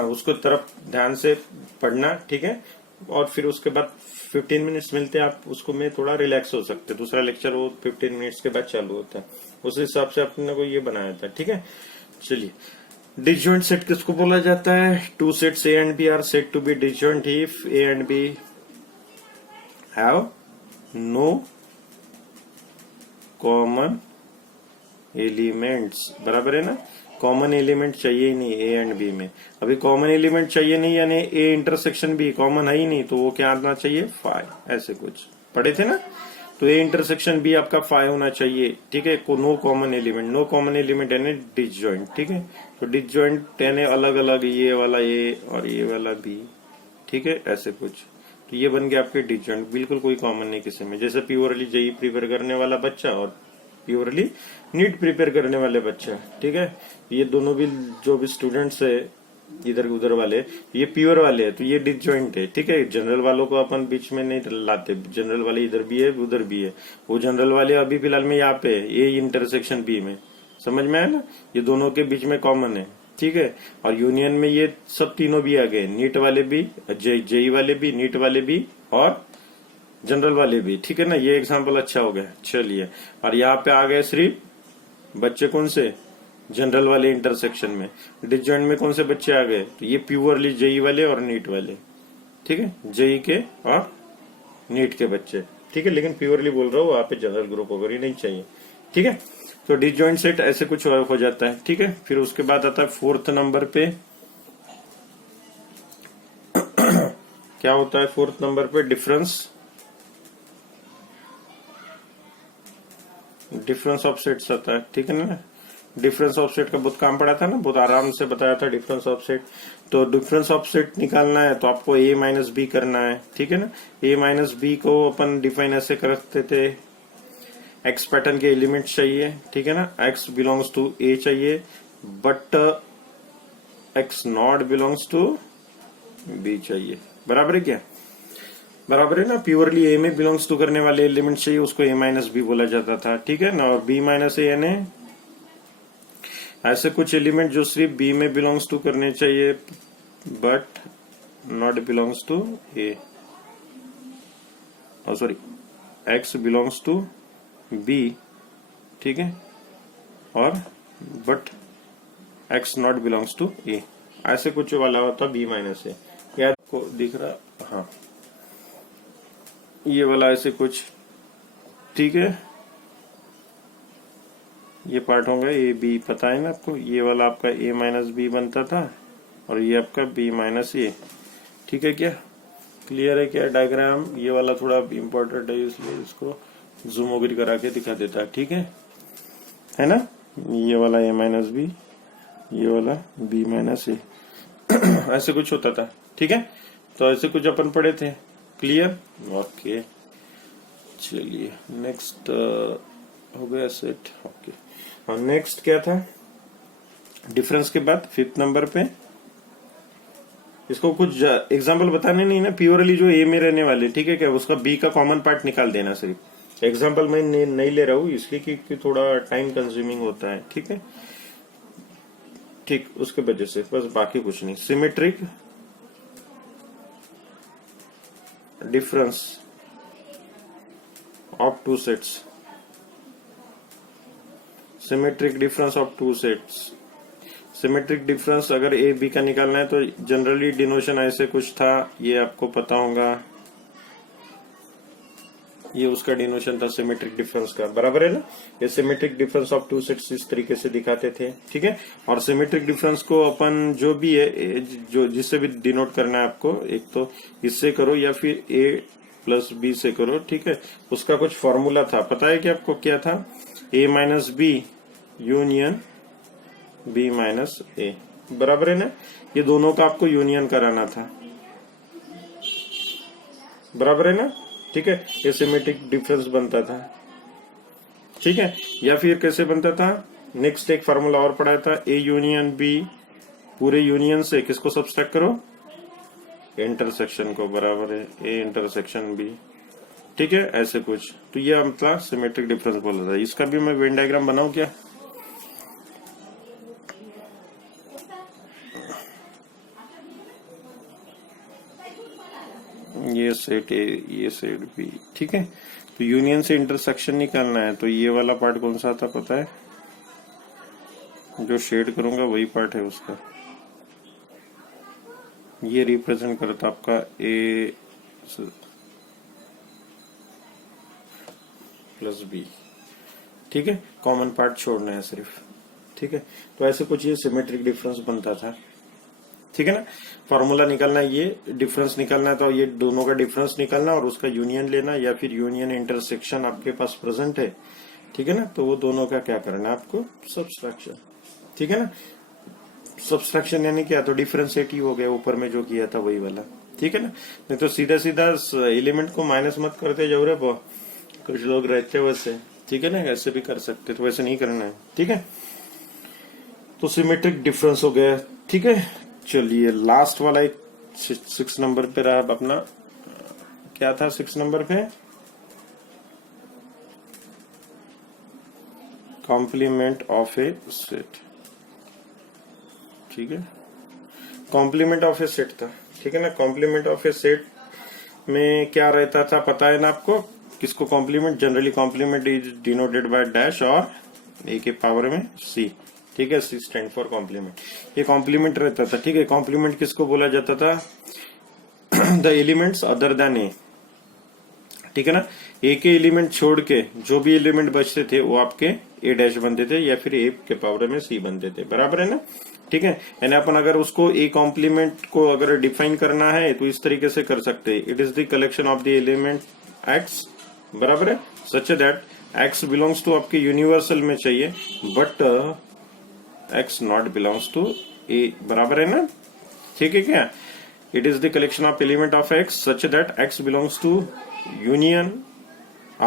उसको तरफ ध्यान से पढ़ना, ठीक है। और फिर उसके बाद 15 मिनट्स मिलते हैं, आप उसको में थोड़ा रिलैक्स हो सकते हैं। दूसरा लेक्चर वो 15 मिनट्स के बाद चालू होता है, उस हिसाब से अपने को ये बनाया था, ठीक है। चलिए डिसजॉइंट सेट किसको बोला जाता है? Two sets A and B are said to be disjoint if A and B have no common elements, बराबर है ना। कॉमन एलिमेंट चाहिए ही नहीं ए एंड बी में। अभी कॉमन एलिमेंट चाहिए नहीं यानी ए इंटरसेक्शन बी कॉमन है ही नहीं, तो वो क्या आना चाहिए? 5, ऐसे कुछ पढ़े थे ना। तो ए इंटरसेक्शन बी आपका 5 होना चाहिए, ठीक है। No common element, no common element यानी डिसजॉइंट, ठीक है। तो डिसजॉइंट यानी अलग अलग, ये वाला ए और ये वाला बी, ठीक है, ऐसे कुछ। तो ये बन गया आपके डिसजॉइंट, बिल्कुल कोई कॉमन नहीं किसी में। जैसे प्योरली जेई प्रिपेयर करने वाला बच्चा और प्योरली नीट प्रिपेयर करने वाले बच्चा, ठीक है। ये दोनों भी जो भी स्टूडेंट्स है इधर उधर वाले, ये प्योर वाले हैं, तो ये डिसजॉइंट है, ठीक है। जनरल वालों को अपन बीच में नहीं लाते, जनरल वाले इधर भी है उधर भी है। वो जनरल वाले अभी फिलहाल में यहाँ पे ये इंटरसेक्शन बी में, समझ में आया ना, ये दोनों के बीच में कॉमन है, ठीक है। और यूनियन में ये सब तीनों भी आ गए, नीट वाले भी, जेई वाले भी, नीट वाले भी और जनरल वाले भी, ठीक है ना। ये एग्जाम्पल अच्छा हो गया। चलिए और यहाँ पे आ गए सिर्फ बच्चे कौन से? जनरल वाले इंटरसेक्शन में। डिसजॉइंट में कौन से बच्चे आ गए? तो ये प्योरली जेई वाले और नीट वाले, ठीक है, जेई के और नीट के बच्चे, ठीक है। लेकिन प्योरली बोल रहा हूँ, वहां पे जनरल ग्रुप वगैरह नहीं चाहिए, ठीक है। तो डिसजॉइंट सेट ऐसे कुछ हो जाता है, ठीक है। फिर उसके बाद आता है 4th नंबर पे क्या होता है? 4th नंबर पे डिफरेंस ऑफ सेट्स आता है, ठीक है ना। डिफरेंस ऑफ सेट का बहुत काम पड़ा था ना, बहुत आराम से बताया था डिफरेंस ऑफ सेट। तो डिफरेंस ऑफ सेट निकालना है तो आपको a माइनस बी करना है, ठीक है ना। a माइनस बी को अपन डिफाइन ऐसे करते थे, x पैटर्न के एलिमेंट चाहिए, ठीक है ना। x बिलोंग्स टू a चाहिए but x not belongs to b चाहिए, बराबर है क्या? बराबर है ना। प्योरली ए में बिलोंग्स टू करने वाले एलिमेंट चाहिए, उसको a माइनस बी बोला जाता था, ठीक है ना। और b माइनस ए यानी ऐसे कुछ एलिमेंट जो सिर्फ बी में बिलोंग्स टू करने चाहिए but not belongs to A, sorry x belongs to B, ठीक है, और but x not belongs to A, ऐसे कुछ वाला होता बी माइनस ए। क्या आपको दिख रहा? हाँ, ये वाला ऐसे कुछ, ठीक है। ये पार्ट होगा ए बी, पता है ना आपको, ये वाला आपका ए माइनस बी बनता था और ये आपका बी माइनस ए, ठीक है। क्या क्लियर है क्या डायग्राम? ये वाला थोड़ा इम्पोर्टेंट है इसलिए इसको जूम वगैरह करा के दिखा देता है, ठीक है ना। ये वाला ए माइनस बी, ये वाला बी माइनस ए, ऐसे कुछ होता था, ठीक है। तो ऐसे कुछ अपन पढ़े थे, क्लियर? ओके चलिए नेक्स्ट हो गया सेट, ओके। और नेक्स्ट क्या था? डिफरेंस के बाद 5th नंबर पे इसको कुछ एग्जाम्पल बताने नहीं ना, प्योरली जो ए में रहने वाले, ठीक है क्या, उसका बी का कॉमन पार्ट निकाल देना सिर्फ। एग्जाम्पल मैं नहीं ले रहा हूँ इसलिए कि थोड़ा टाइम कंज्यूमिंग होता है, ठीक है, ठीक, उसके वजह से बस, बाकी कुछ नहीं। Symmetric difference of two sets, symmetric difference of two sets. Symmetric difference अगर ए बी का निकालना है तो जनरली डिनोशन ऐसे कुछ था, ये आपको पता होगा, ये उसका डिनोशन था सिमेट्रिक डिफरेंस का, बराबर है ना। ये symmetric difference of two sets इस तरीके से दिखाते थे, ठीक है। और सिमेट्रिक डिफरेंस को अपन जो भी है, जो जिससे भी डिनोट करना है आपको, एक तो इससे करो या फिर ए प्लस बी से करो, ठीक है। उसका कुछ फॉर्मूला था, पता है कि आपको क्या था? A minus B union B minus A, बराबर है ना। ये दोनों का आपको यूनियन कराना था, बराबर है ना। ठीक है, ये सिमेट्रिक डिफरेंस बनता था। ठीक है, या फिर कैसे बनता था, नेक्स्ट एक फार्मूला और पढ़ाया था, ए यूनियन बी, पूरे यूनियन से किसको सब्सट्रैक्ट करो, इंटरसेक्शन को, बराबर है ए इंटरसेक्शन बी। ठीक है, ऐसे कुछ, तो ये मतलब सिमेट्रिक डिफरेंस बोला था। इसका भी मैं वेन डायग्राम बनाऊं क्या, ये सेट ए, ये सेट बी। ठीक है, तो यूनियन से इंटरसेक्शन निकालना है, तो ये वाला पार्ट कौन सा था पता है, जो शेड करूंगा वही पार्ट है उसका, ये रिप्रेजेंट करता आपका ए प्लस बी। ठीक है, कॉमन पार्ट छोड़ना है सिर्फ। ठीक है, तो ऐसे कुछ ये सिमेट्रिक डिफरेंस बनता था। ठीक है ना, फॉर्मूला निकालना है, ये डिफरेंस निकालना है, तो ये दोनों का डिफरेंस निकालना और उसका यूनियन लेना, या फिर यूनियन इंटरसेक्शन आपके पास प्रेजेंट है। ठीक है ना, तो वो दोनों का क्या करना है आपको, सब्सट्रैक्शन। ठीक है ना, सब्सट्रैक्शन यानी क्या, तो डिफरेंशिएट ही हो गया, ऊपर में जो किया था वही वाला। ठीक है ना, नहीं तो सीधा सीधा एलिमेंट को माइनस मत करते जाओ रे, कुछ लोग रहते वैसे। ठीक है ना, ऐसे भी कर सकते, तो वैसे नहीं करना है। ठीक है, तो सिमेट्रिक डिफरेंस हो गया। ठीक है, चलिए लास्ट वाला एक 6 नंबर पे रहा अपना, क्या था 6 नंबर पे, कॉम्प्लीमेंट ऑफ ए सेट। ठीक है, कॉम्प्लीमेंट ऑफ ए सेट था। ठीक है ना, कॉम्प्लीमेंट ऑफ ए सेट में क्या रहता था पता है ना आपको, किसको complement, generally complement is denoted by dash और ए के पावर में सी। ठीक है, सी स्टैंड फॉर कॉम्प्लीमेंट, ये कॉम्प्लीमेंट रहता था। ठीक है, कॉम्प्लीमेंट किसको बोला जाता था, the elements other than A. ठीक है ना, ए के एलिमेंट छोड़ के जो भी एलिमेंट बचते थे वो आपके ए डैश बनते थे, या फिर ए के पावर में सी बनते थे, बराबर है ना। ठीक है, यानी अपन अगर उसको ए कॉम्प्लीमेंट को अगर डिफाइन करना है तो इस तरीके से कर सकते हैं, it is the collection of the element x, बराबर है, such that x belongs to आपके यूनिवर्सल में चाहिए, but x not belongs to A, बराबर है ना। ठीक है क्या, it is the collection of element of x such that x belongs to union,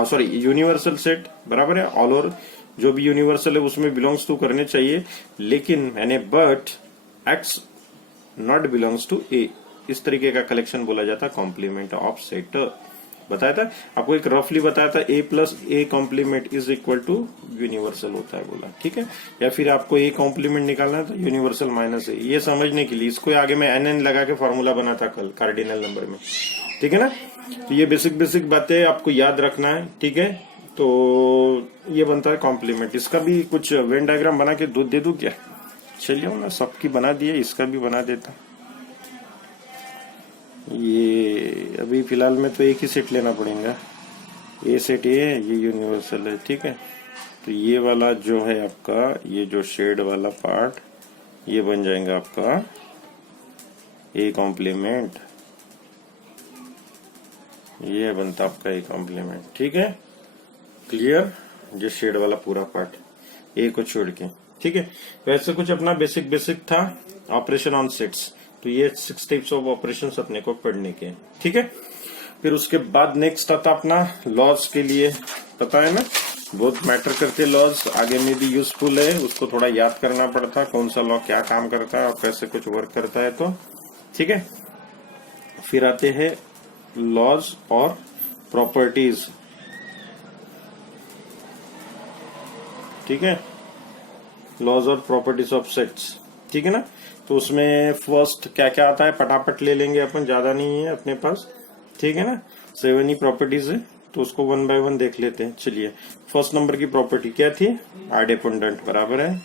sorry universal set, बराबर है, ऑल ओवर जो भी यूनिवर्सल है उसमें बिलोंग्स टू करने चाहिए, लेकिन यानी but x not belongs to A, इस तरीके का कलेक्शन बोला जाता है कॉम्प्लीमेंट ऑफ सेट। बताया था आपको, एक रफली बताया था, A plus A complement is equal to universal होता है बोला। ठीक है, या फिर आपको ए कॉम्प्लीमेंट निकालना है तो यूनिवर्सल माइनस ए, ये समझने के लिए इसको आगे मैं एन लगा के फॉर्मूला बना था कल कार्डिनल नंबर में। ठीक है ना, तो ये बेसिक बेसिक बातें आपको याद रखना है। ठीक है, तो ये बनता है कॉम्प्लीमेंट। इसका भी कुछ वेन डायग्राम बना के दे दूं क्या, चलिए ना, सबकी बना दिए, इसका भी बना देता। ये अभी फिलहाल में तो एक ही सेट लेना पड़ेगा, ये सेट ये है, ये यूनिवर्सल है। ठीक है, तो ये वाला जो है आपका, ये जो शेड वाला पार्ट, ये बन जाएगा आपका ए कॉम्प्लीमेंट, ये बनता आपका ए कॉम्प्लीमेंट। ठीक है, क्लियर, ये शेड वाला पूरा पार्ट ए को छोड़ के। ठीक है, वैसे कुछ अपना बेसिक बेसिक था ऑपरेशन ऑन सेट्स, तो ये 6 टाइप्स ऑफ ऑपरेशंस अपने को पढ़ने के। ठीक है, फिर उसके बाद नेक्स्ट आता अपना लॉज के लिए, पता है ना, बहुत मैटर करते लॉज, आगे में भी यूजफुल है, उसको थोड़ा याद करना पड़ता कौन सा लॉ क्या काम करता है और कैसे कुछ वर्क करता है। तो ठीक है, फिर आते हैं लॉज और प्रॉपर्टीज। ठीक है, लॉज और प्रॉपर्टीज ऑफ सेट्स। ठीक है ना, तो उसमें फर्स्ट क्या क्या आता है फटाफट ले लेंगे अपन, ज्यादा नहीं है अपने पास। ठीक है ना, 7 ही प्रॉपर्टीज है, तो उसको 1 बाय 1 देख लेते हैं। चलिए, फर्स्ट नंबर की प्रॉपर्टी क्या थी, आर डिपेंडेंट, बराबर है,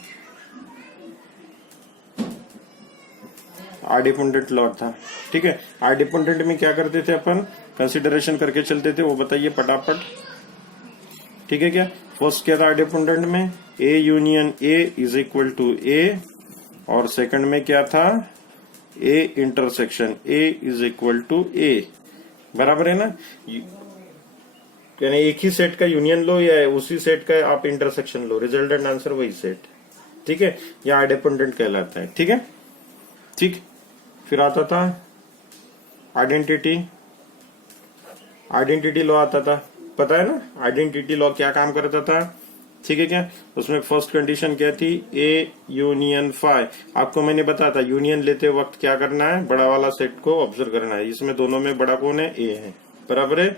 आर डिपेंडेंट लॉ था। ठीक है, आर डिपेंडेंट में क्या करते थे अपन, कंसिडरेशन करके चलते थे, वो बताइए फटाफट। ठीक है, क्या फर्स्ट क्या था आर डिपेंडेंट में, A union A is equal to A, और सेकंड में क्या था, A intersection A is equal to A, बराबर है ना। यानी एक ही सेट का यूनियन लो या उसी सेट का आप इंटरसेक्शन लो, रिजल्टेंट आंसर वही सेट, ठीक है, या आइडेपेंडेंट कहलाता है। ठीक है, ठीक। फिर आता था आइडेंटिटी, आइडेंटिटी लॉ आता था, पता है ना आइडेंटिटी लॉ क्या काम करता था। ठीक है क्या, उसमें फर्स्ट कंडीशन क्या थी, ए यूनियन फाई। आपको मैंने बताया था यूनियन लेते वक्त क्या करना है, बड़ा वाला सेट को ऑब्जर्व करना है। इसमें दोनों में बड़ा कौन है, ए है, बराबर है।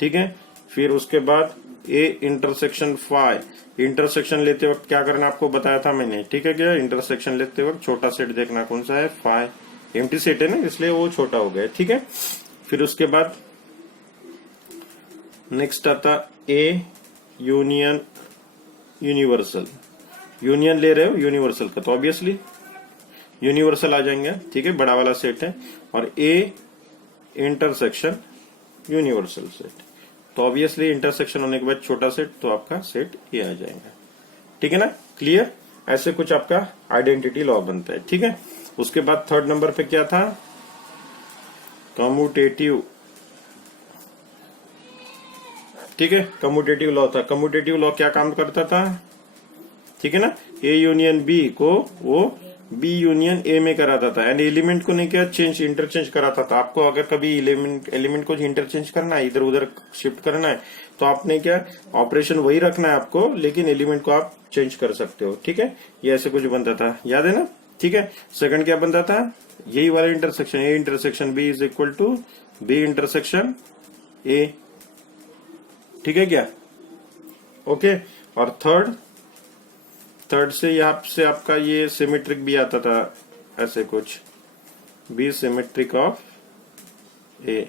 ठीक है, फिर उसके बाद ए इंटरसेक्शन फाई, इंटरसेक्शन लेते वक्त क्या करना आपको बताया था मैंने। ठीक है क्या, इंटरसेक्शन लेते वक्त छोटा सेट देखना, कौन सा है, फाई। एम्प्टी सेट है ना, इसलिए वो छोटा हो गया। ठीक है, फिर उसके बाद नेक्स्ट आता ए यूनियन यूनिवर्सल। यूनियन ले रहे हो यूनिवर्सल का, तो ऑब्वियसली यूनिवर्सल आ जाएंगे। ठीक है, बड़ा वाला सेट है। और ए इंटरसेक्शन यूनिवर्सल सेट, तो ऑब्वियसली इंटरसेक्शन होने के बाद छोटा सेट, तो आपका सेट ए आ जाएगा। ठीक है ना, क्लियर। ऐसे कुछ आपका आइडेंटिटी लॉ बनता है। ठीक है, उसके बाद थर्ड नंबर पे क्या था, कम्यूटेटिव। ठीक है, कम्यूटेटिव लॉ था। कम्यूटेटिव लॉ क्या काम करता था, ठीक है ना, ए यूनियन बी को वो बी यूनियन ए में कराता था, एंड एलिमेंट को नहीं क्या चेंज, इंटरचेंज कराता था। आपको अगर कभी एलिमेंट को इंटरचेंज करना है, इधर उधर शिफ्ट करना है, तो आपने क्या ऑपरेशन वही रखना है आपको, लेकिन एलिमेंट को आप चेंज कर सकते हो। ठीक है, ये ऐसे कुछ बनता था, याद है ना। ठीक है, सेकंड क्या बनता था, यही वाला intersection, A intersection B is equal to B intersection A. ठीक है क्या, ओके। और थर्ड से यहाँ से आपका ये सिमेट्रिक भी आता था, ऐसे कुछ बी सिमेट्रिक ऑफ ए,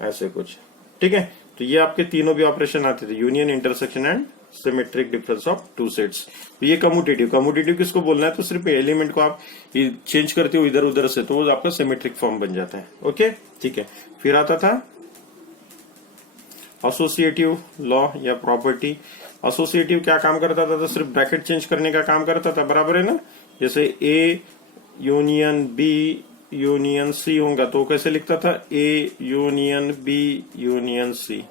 ऐसे कुछ। ठीक है, तो ये आपके तीनों भी ऑपरेशन आते थे, union, intersection and symmetric difference of two sets. तो ये कम्यूटेटिव, कम्यूटेटिव किसको बोलना है, तो सिर्फ एलिमेंट को आप चेंज करते हो इधर उधर से, तो वो आपका सिमेट्रिक फॉर्म बन जाता है। ओके, ठीक है। फिर आता था एसोसिएटिव लॉ या प्रॉपर्टी। एसोसिएटिव क्या काम करता था, तो सिर्फ ब्रैकेट चेंज करने का काम करता था, बराबर है ना। जैसे A union B union C होगा, तो कैसे लिखता था, A union B union C,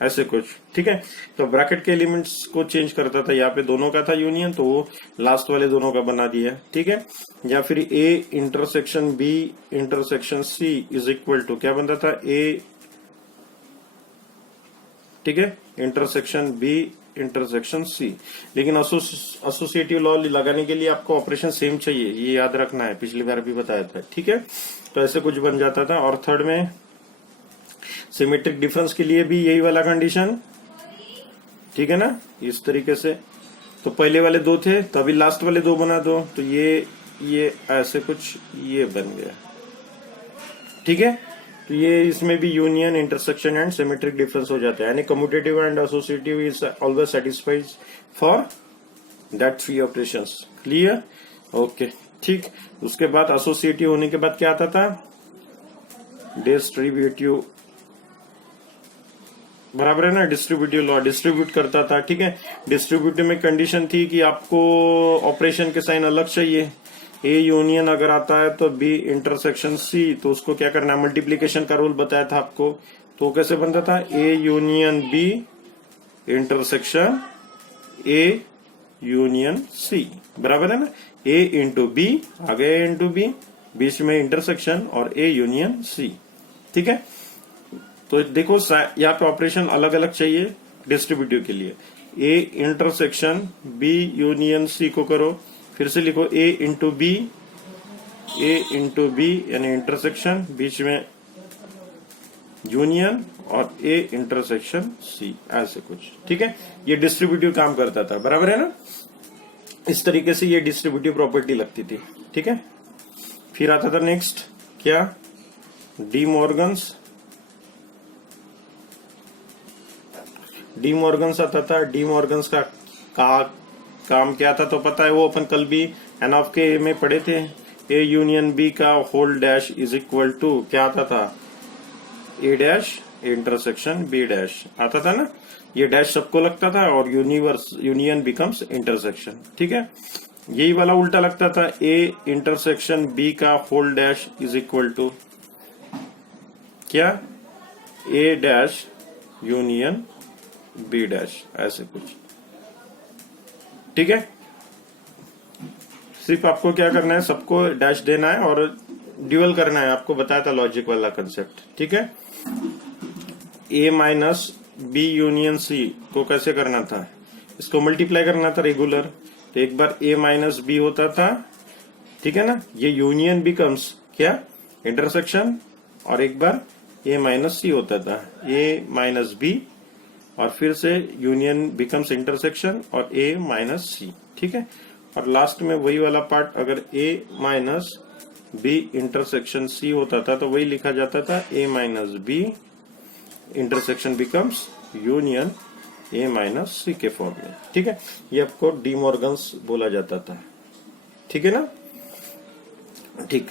ऐसे कुछ। ठीक है, तो ब्रैकेट के एलिमेंट्स को चेंज करता था। यहाँ पे दोनों का था यूनियन, तो वो लास्ट वाले दोनों का बना दिया। ठीक है, या फिर A intersection B intersection C is equal to क्या बनता था, ए, ठीक है, इंटरसेक्शन बी इंटरसेक्शन सी। लेकिन एसोसिएटिव लॉ लगाने के लिए आपको ऑपरेशन सेम चाहिए, ये याद रखना है, पिछली बार भी बताया था। ठीक है, तो ऐसे कुछ बन जाता था। और थर्ड में सिमेट्रिक डिफरेंस के लिए भी यही वाला कंडीशन, ठीक है ना, इस तरीके से। तो पहले वाले दो थे, तो अभी लास्ट वाले दो बना दो, तो ये ऐसे कुछ ये बन गया। ठीक है, तो ये इसमें भी union, intersection and symmetric difference हो जाता है, यानी commutative and associative is always satisfied for that three operations. Clear, okay, ठीक। उसके बाद एसोसिएटिव होने के बाद क्या आता था, डिस्ट्रीब्यूटिव, बराबर है ना, डिस्ट्रीब्यूटिव लॉ डिस्ट्रीब्यूट करता था। ठीक है, डिस्ट्रीब्यूटिव में कंडीशन थी कि आपको ऑपरेशन के साइन अलग चाहिए। ए यूनियन अगर आता है तो बी इंटरसेक्शन सी, तो उसको क्या करना है, मल्टीप्लीकेशन का रूल बताया था आपको, तो कैसे बनता था, A union B intersection A union C, बराबर है ना। ए इंटू बी, आगे ए इंटू बी, बीच में इंटरसेक्शन, और ए यूनियन सी। ठीक है, तो देखो यहाँ पे ऑपरेशन अलग अलग चाहिए डिस्ट्रीब्यूटिव के लिए। A intersection B union C को करो, फिर से लिखो ए इंटू बी यानी इंटरसेक्शन, बीच में यूनियन, और ए इंटरसेक्शन सी, ऐसे कुछ। ठीक है, ये डिस्ट्रीब्यूटिव काम करता था, बराबर है ना। इस तरीके से ये डिस्ट्रीब्यूटिव प्रॉपर्टी लगती थी। ठीक है, फिर आता था नेक्स्ट क्या, डी मॉर्गन्स आता था। डी मॉर्गन्स का काम क्या था, तो पता है, वो अपन कल भी एन ऑफ के में पढ़े थे। ए यूनियन बी का whole dash is equal to क्या आता था, A dash intersection B dash आता था ना। ये डैश सबको लगता था, और यूनियन बिकम्स इंटरसेक्शन। ठीक है, यही वाला उल्टा लगता था, ए इंटरसेक्शन बी का whole dash is equal to क्या, A dash union B dash, ऐसे कुछ। ठीक है, सिर्फ आपको क्या करना है, सबको डैश देना है और ड्यूअल करना है। आपको बताया था लॉजिक वाला कंसेप्ट, ठीक है। ए माइनस बी यूनियन सी को कैसे करना था, इसको मल्टीप्लाई करना था रेगुलर, तो एक बार ए माइनस बी होता था, ठीक है ना, ये यूनियन बिकम्स क्या, इंटरसेक्शन, और एक बार ए माइनस सी होता था, ए माइनस बी, और फिर से यूनियन बिकम्स इंटरसेक्शन और ए माइनस सी, ठीक है। और लास्ट में वही वाला पार्ट, अगर A minus B intersection C होता था तो वही लिखा जाता था A minus B intersection becomes union A minus C के फॉर्म में, ठीक है। ये आपको डी मॉर्गन्स बोला जाता था, ठीक है ना, ठीक।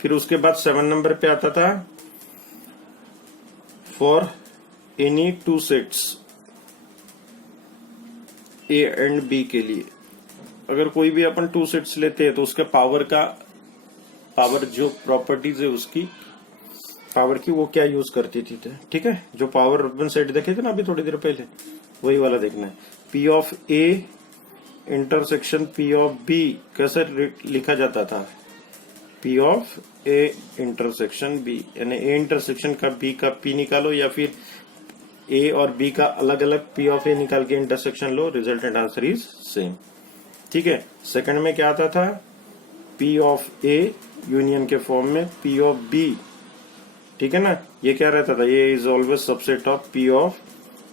फिर उसके बाद 7 नंबर पे आता था for any two sets A and B के लिए, अगर कोई भी अपन टू सेट्स लेते हैं तो उसके पावर जो प्रॉपर्टीज है उसकी पावर की, वो क्या यूज करती थी, ठीक है। जो पावर अपन सेट देखे थे ना अभी थोड़ी देर पहले, वही वाला देखना है। P of A intersection P of B कैसे लिखा जाता था, P of A intersection B, यानी ए इंटरसेक्शन का बी का पी निकालो, या फिर ए और बी का अलग अलग पी ऑफ ए निकाल के इंटरसेक्शन लो, रिजल्टेंट आंसर इज सेम, ठीक है। सेकंड में क्या आता था, पी ऑफ ए यूनियन के फॉर्म में पी ऑफ बी, ठीक है ना, ये क्या रहता था, ये is always subset of P of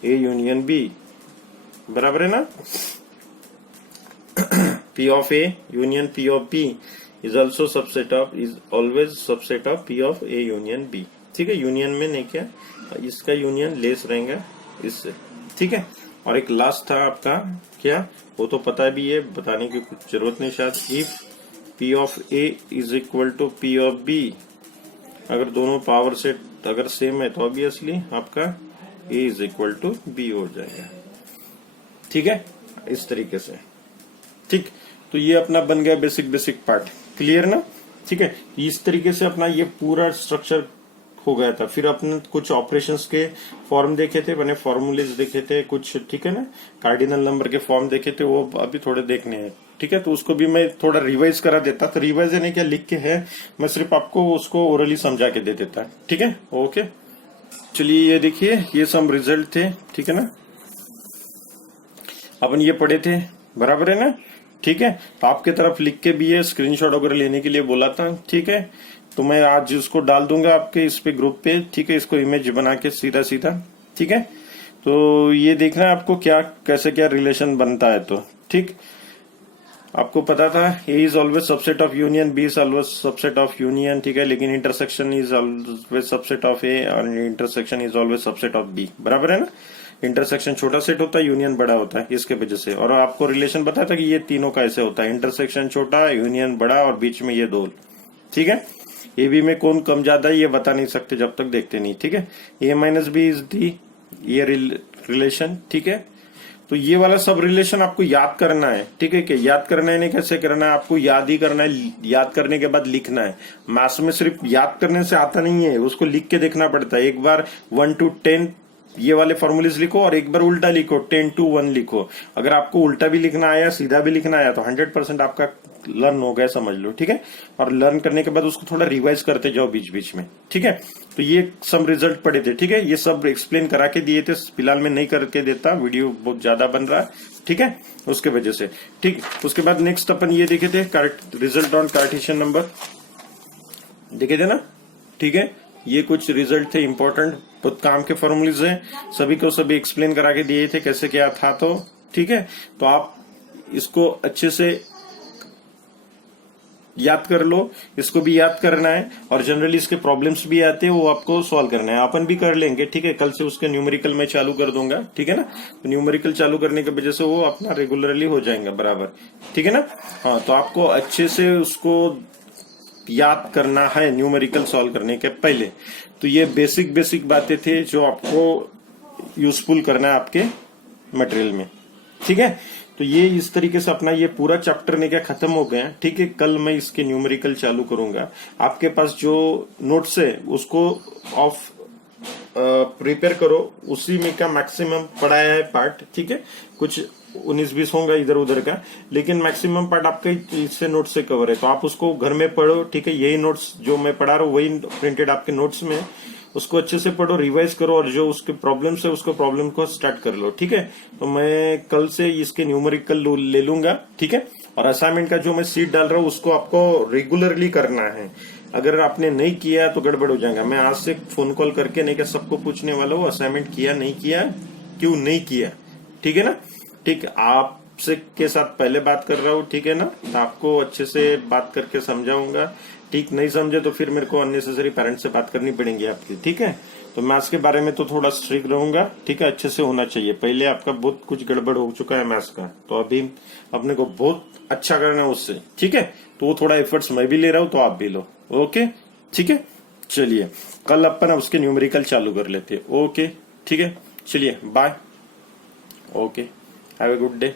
A union B, बराबर है ना। P of A union P of B is also subset of, is always subset of P of A union B, ठीक है। यूनियन में नहीं, क्या इसका यूनियन लेस रहेगा इससे, ठीक है। और एक लास्ट था आपका क्या, वो तो पता भी है, बताने की कुछ जरूरत नहीं शायद, if P of A is equal to P of B, अगर दोनों पावर सेट अगर सेम है तो ऑब्वियसली आपका ए इज इक्वल टू बी हो जाएगा, ठीक है, इस तरीके से, ठीक। तो ये अपना बन गया बेसिक पार्ट, क्लियर ना, ठीक है। इस तरीके से अपना ये पूरा स्ट्रक्चर हो गया था। फिर अपने कुछ ऑपरेशंस के फॉर्म देखे थे, मैंने फॉर्मूलेज देखे थे कुछ, ठीक है ना, कार्डिनल नंबर के फॉर्म देखे थे, वो अभी थोड़े देखने हैं, ठीक है। तो उसको भी मैं थोड़ा रिवाइज करा देता, तो रिवाइज यानी क्या लिख के है, मैं सिर्फ आपको उसको ओरली समझा के दे देता, ठीक है, ओके। चलिए ये देखिए, ये सब रिजल्ट थे, ठीक है ना, अपन ये पढ़े थे, बराबर है ना, ठीक है। तो आपके तरफ लिख के भी है, स्क्रीनशॉट वगैरह लेने के लिए बोला था, ठीक है। तो मैं आज उसको डाल दूंगा आपके इस पे ग्रुप पे, ठीक है, इसको इमेज बना के सीधा, ठीक है। तो ये देखना है आपको क्या कैसे क्या रिलेशन बनता है, तो ठीक। आपको पता था A is always subset of union, B is always subset of union, ठीक है, लेकिन intersection is always subset of A और intersection is always subset of B, बराबर है ना। इंटरसेक्शन छोटा सेट होता है, यूनियन बड़ा होता है, इसके वजह से। और आपको रिलेशन बताया था कि ये तीनों का ऐसे होता है, इंटरसेक्शन छोटा, यूनियन बड़ा, और बीच में ये दो, ठीक है। ए बी में कौन कम ज्यादा है ये बता नहीं सकते जब तक देखते नहीं, ठीक है। ए माइनस बी इज दी ये रिलेशन, ठीक है। तो ये वाला सब रिलेशन आपको याद करना है, ठीक है। कि याद करना है नहीं, कैसे करना है, आपको याद ही करना है, याद करने के बाद लिखना है। मैथ्स में सिर्फ याद करने से आता नहीं है, उसको लिख के देखना पड़ता है। एक बार 1 to 10 ये वाले फॉर्मूलेज लिखो, और एक बार उल्टा लिखो, 10 to 1 लिखो। अगर आपको उल्टा भी लिखना आया, सीधा भी लिखना आया, तो 100% आपका लर्न हो गया, समझ लो, ठीक है। और लर्न करने के बाद उसको थोड़ा रिवाइज करते जाओ बीच में, ठीक है। तो ये सब रिजल्ट पड़े थे, ठीक है। ये सब एक्सप्लेन करा के दिए थे, फिलहाल मैं नहीं करके देता, वीडियो बहुत ज्यादा बन रहा है, ठीक है, उसके वजह से, ठीक। उसके बाद नेक्स्ट अपन ये देखे थे रिजल्ट ऑन कार्टेशियन नंबर, देखे थे ना, ठीक है। ये कुछ रिजल्ट थे इंपॉर्टेंट, बहुत काम के फॉर्मूलेज हैं, सभी को सभी एक्सप्लेन करा के दिए थे कैसे क्या था, तो ठीक है। तो आप इसको अच्छे से याद कर लो, इसको भी याद करना है, और जनरली इसके प्रॉब्लम्स भी आते हैं, वो आपको सॉल्व करना है, अपन भी कर लेंगे, ठीक है। कल से उसके न्यूमेरिकल में चालू कर दूंगा, ठीक है ना। तो न्यूमेरिकल चालू करने की वजह से वो अपना रेगुलरली हो जाएगा बराबर, ठीक है ना। हाँ, तो आपको अच्छे से उसको याद करना है न्यूमेरिकल सॉल्व करने के पहले। तो ये बेसिक बातें थे जो आपको यूजफुल करना है आपके मटेरियल में, ठीक है। तो ये इस तरीके से अपना ये पूरा चैप्टर ने क्या खत्म हो गया, ठीक है। कल मैं इसके न्यूमेरिकल चालू करूंगा। आपके पास जो नोट्स है उसको ऑफ प्रिपेयर करो, उसी में का मैक्सिमम पढ़ाया है पार्ट, ठीक है। कुछ 19-20 होगा इधर उधर का, लेकिन मैक्सिमम पार्ट आपके इससे नोट से कवर है, तो आप उसको घर में पढ़ो, ठीक है। यही नोट्स जो मैं पढ़ा रहा हूँ वही प्रिंटेड आपके नोट्स में है, उसको अच्छे से पढ़ो, रिवाइज करो, और जो उसके प्रॉब्लम्स है उसको प्रॉब्लम को स्टार्ट कर लो, ठीक है। तो मैं कल से इसके न्यूमेरिकल ले लूंगा, ठीक है। और असाइनमेंट का जो मैं सीट डाल रहा हूँ उसको आपको रेगुलरली करना है। अगर आपने नहीं किया तो गड़बड़ हो जाएगा। मैं आज से फोन कॉल करके नहीं क्या सबको पूछने वाला हूँ असाइनमेंट किया नहीं किया, क्यों नहीं किया, ठीक है ना। ठीक, आपसे के साथ पहले बात कर रहा हूँ, ठीक है ना। तो आपको अच्छे से बात करके समझाऊंगा, ठीक। नहीं समझे तो फिर मेरे को अननेसेसरी पेरेंट्स से बात करनी पड़ेगी आपकी, ठीक है। तो मैथ्स के बारे में तो थोड़ा स्ट्रिक्ट रहूंगा, ठीक है। अच्छे से होना चाहिए, पहले आपका बहुत कुछ गड़बड़ हो चुका है मैथ्स का, तो अभी अपने को बहुत अच्छा करना है उससे, ठीक है। तो वो थोड़ा एफर्ट्स मैं भी ले रहा हूँ, तो आप भी लो, ओके, ठीक है। चलिए कल अपन अब उसके न्यूमेरिकल चालू कर लेते हैं, ओके, ठीक है। चलिए bye, okay, have a good day.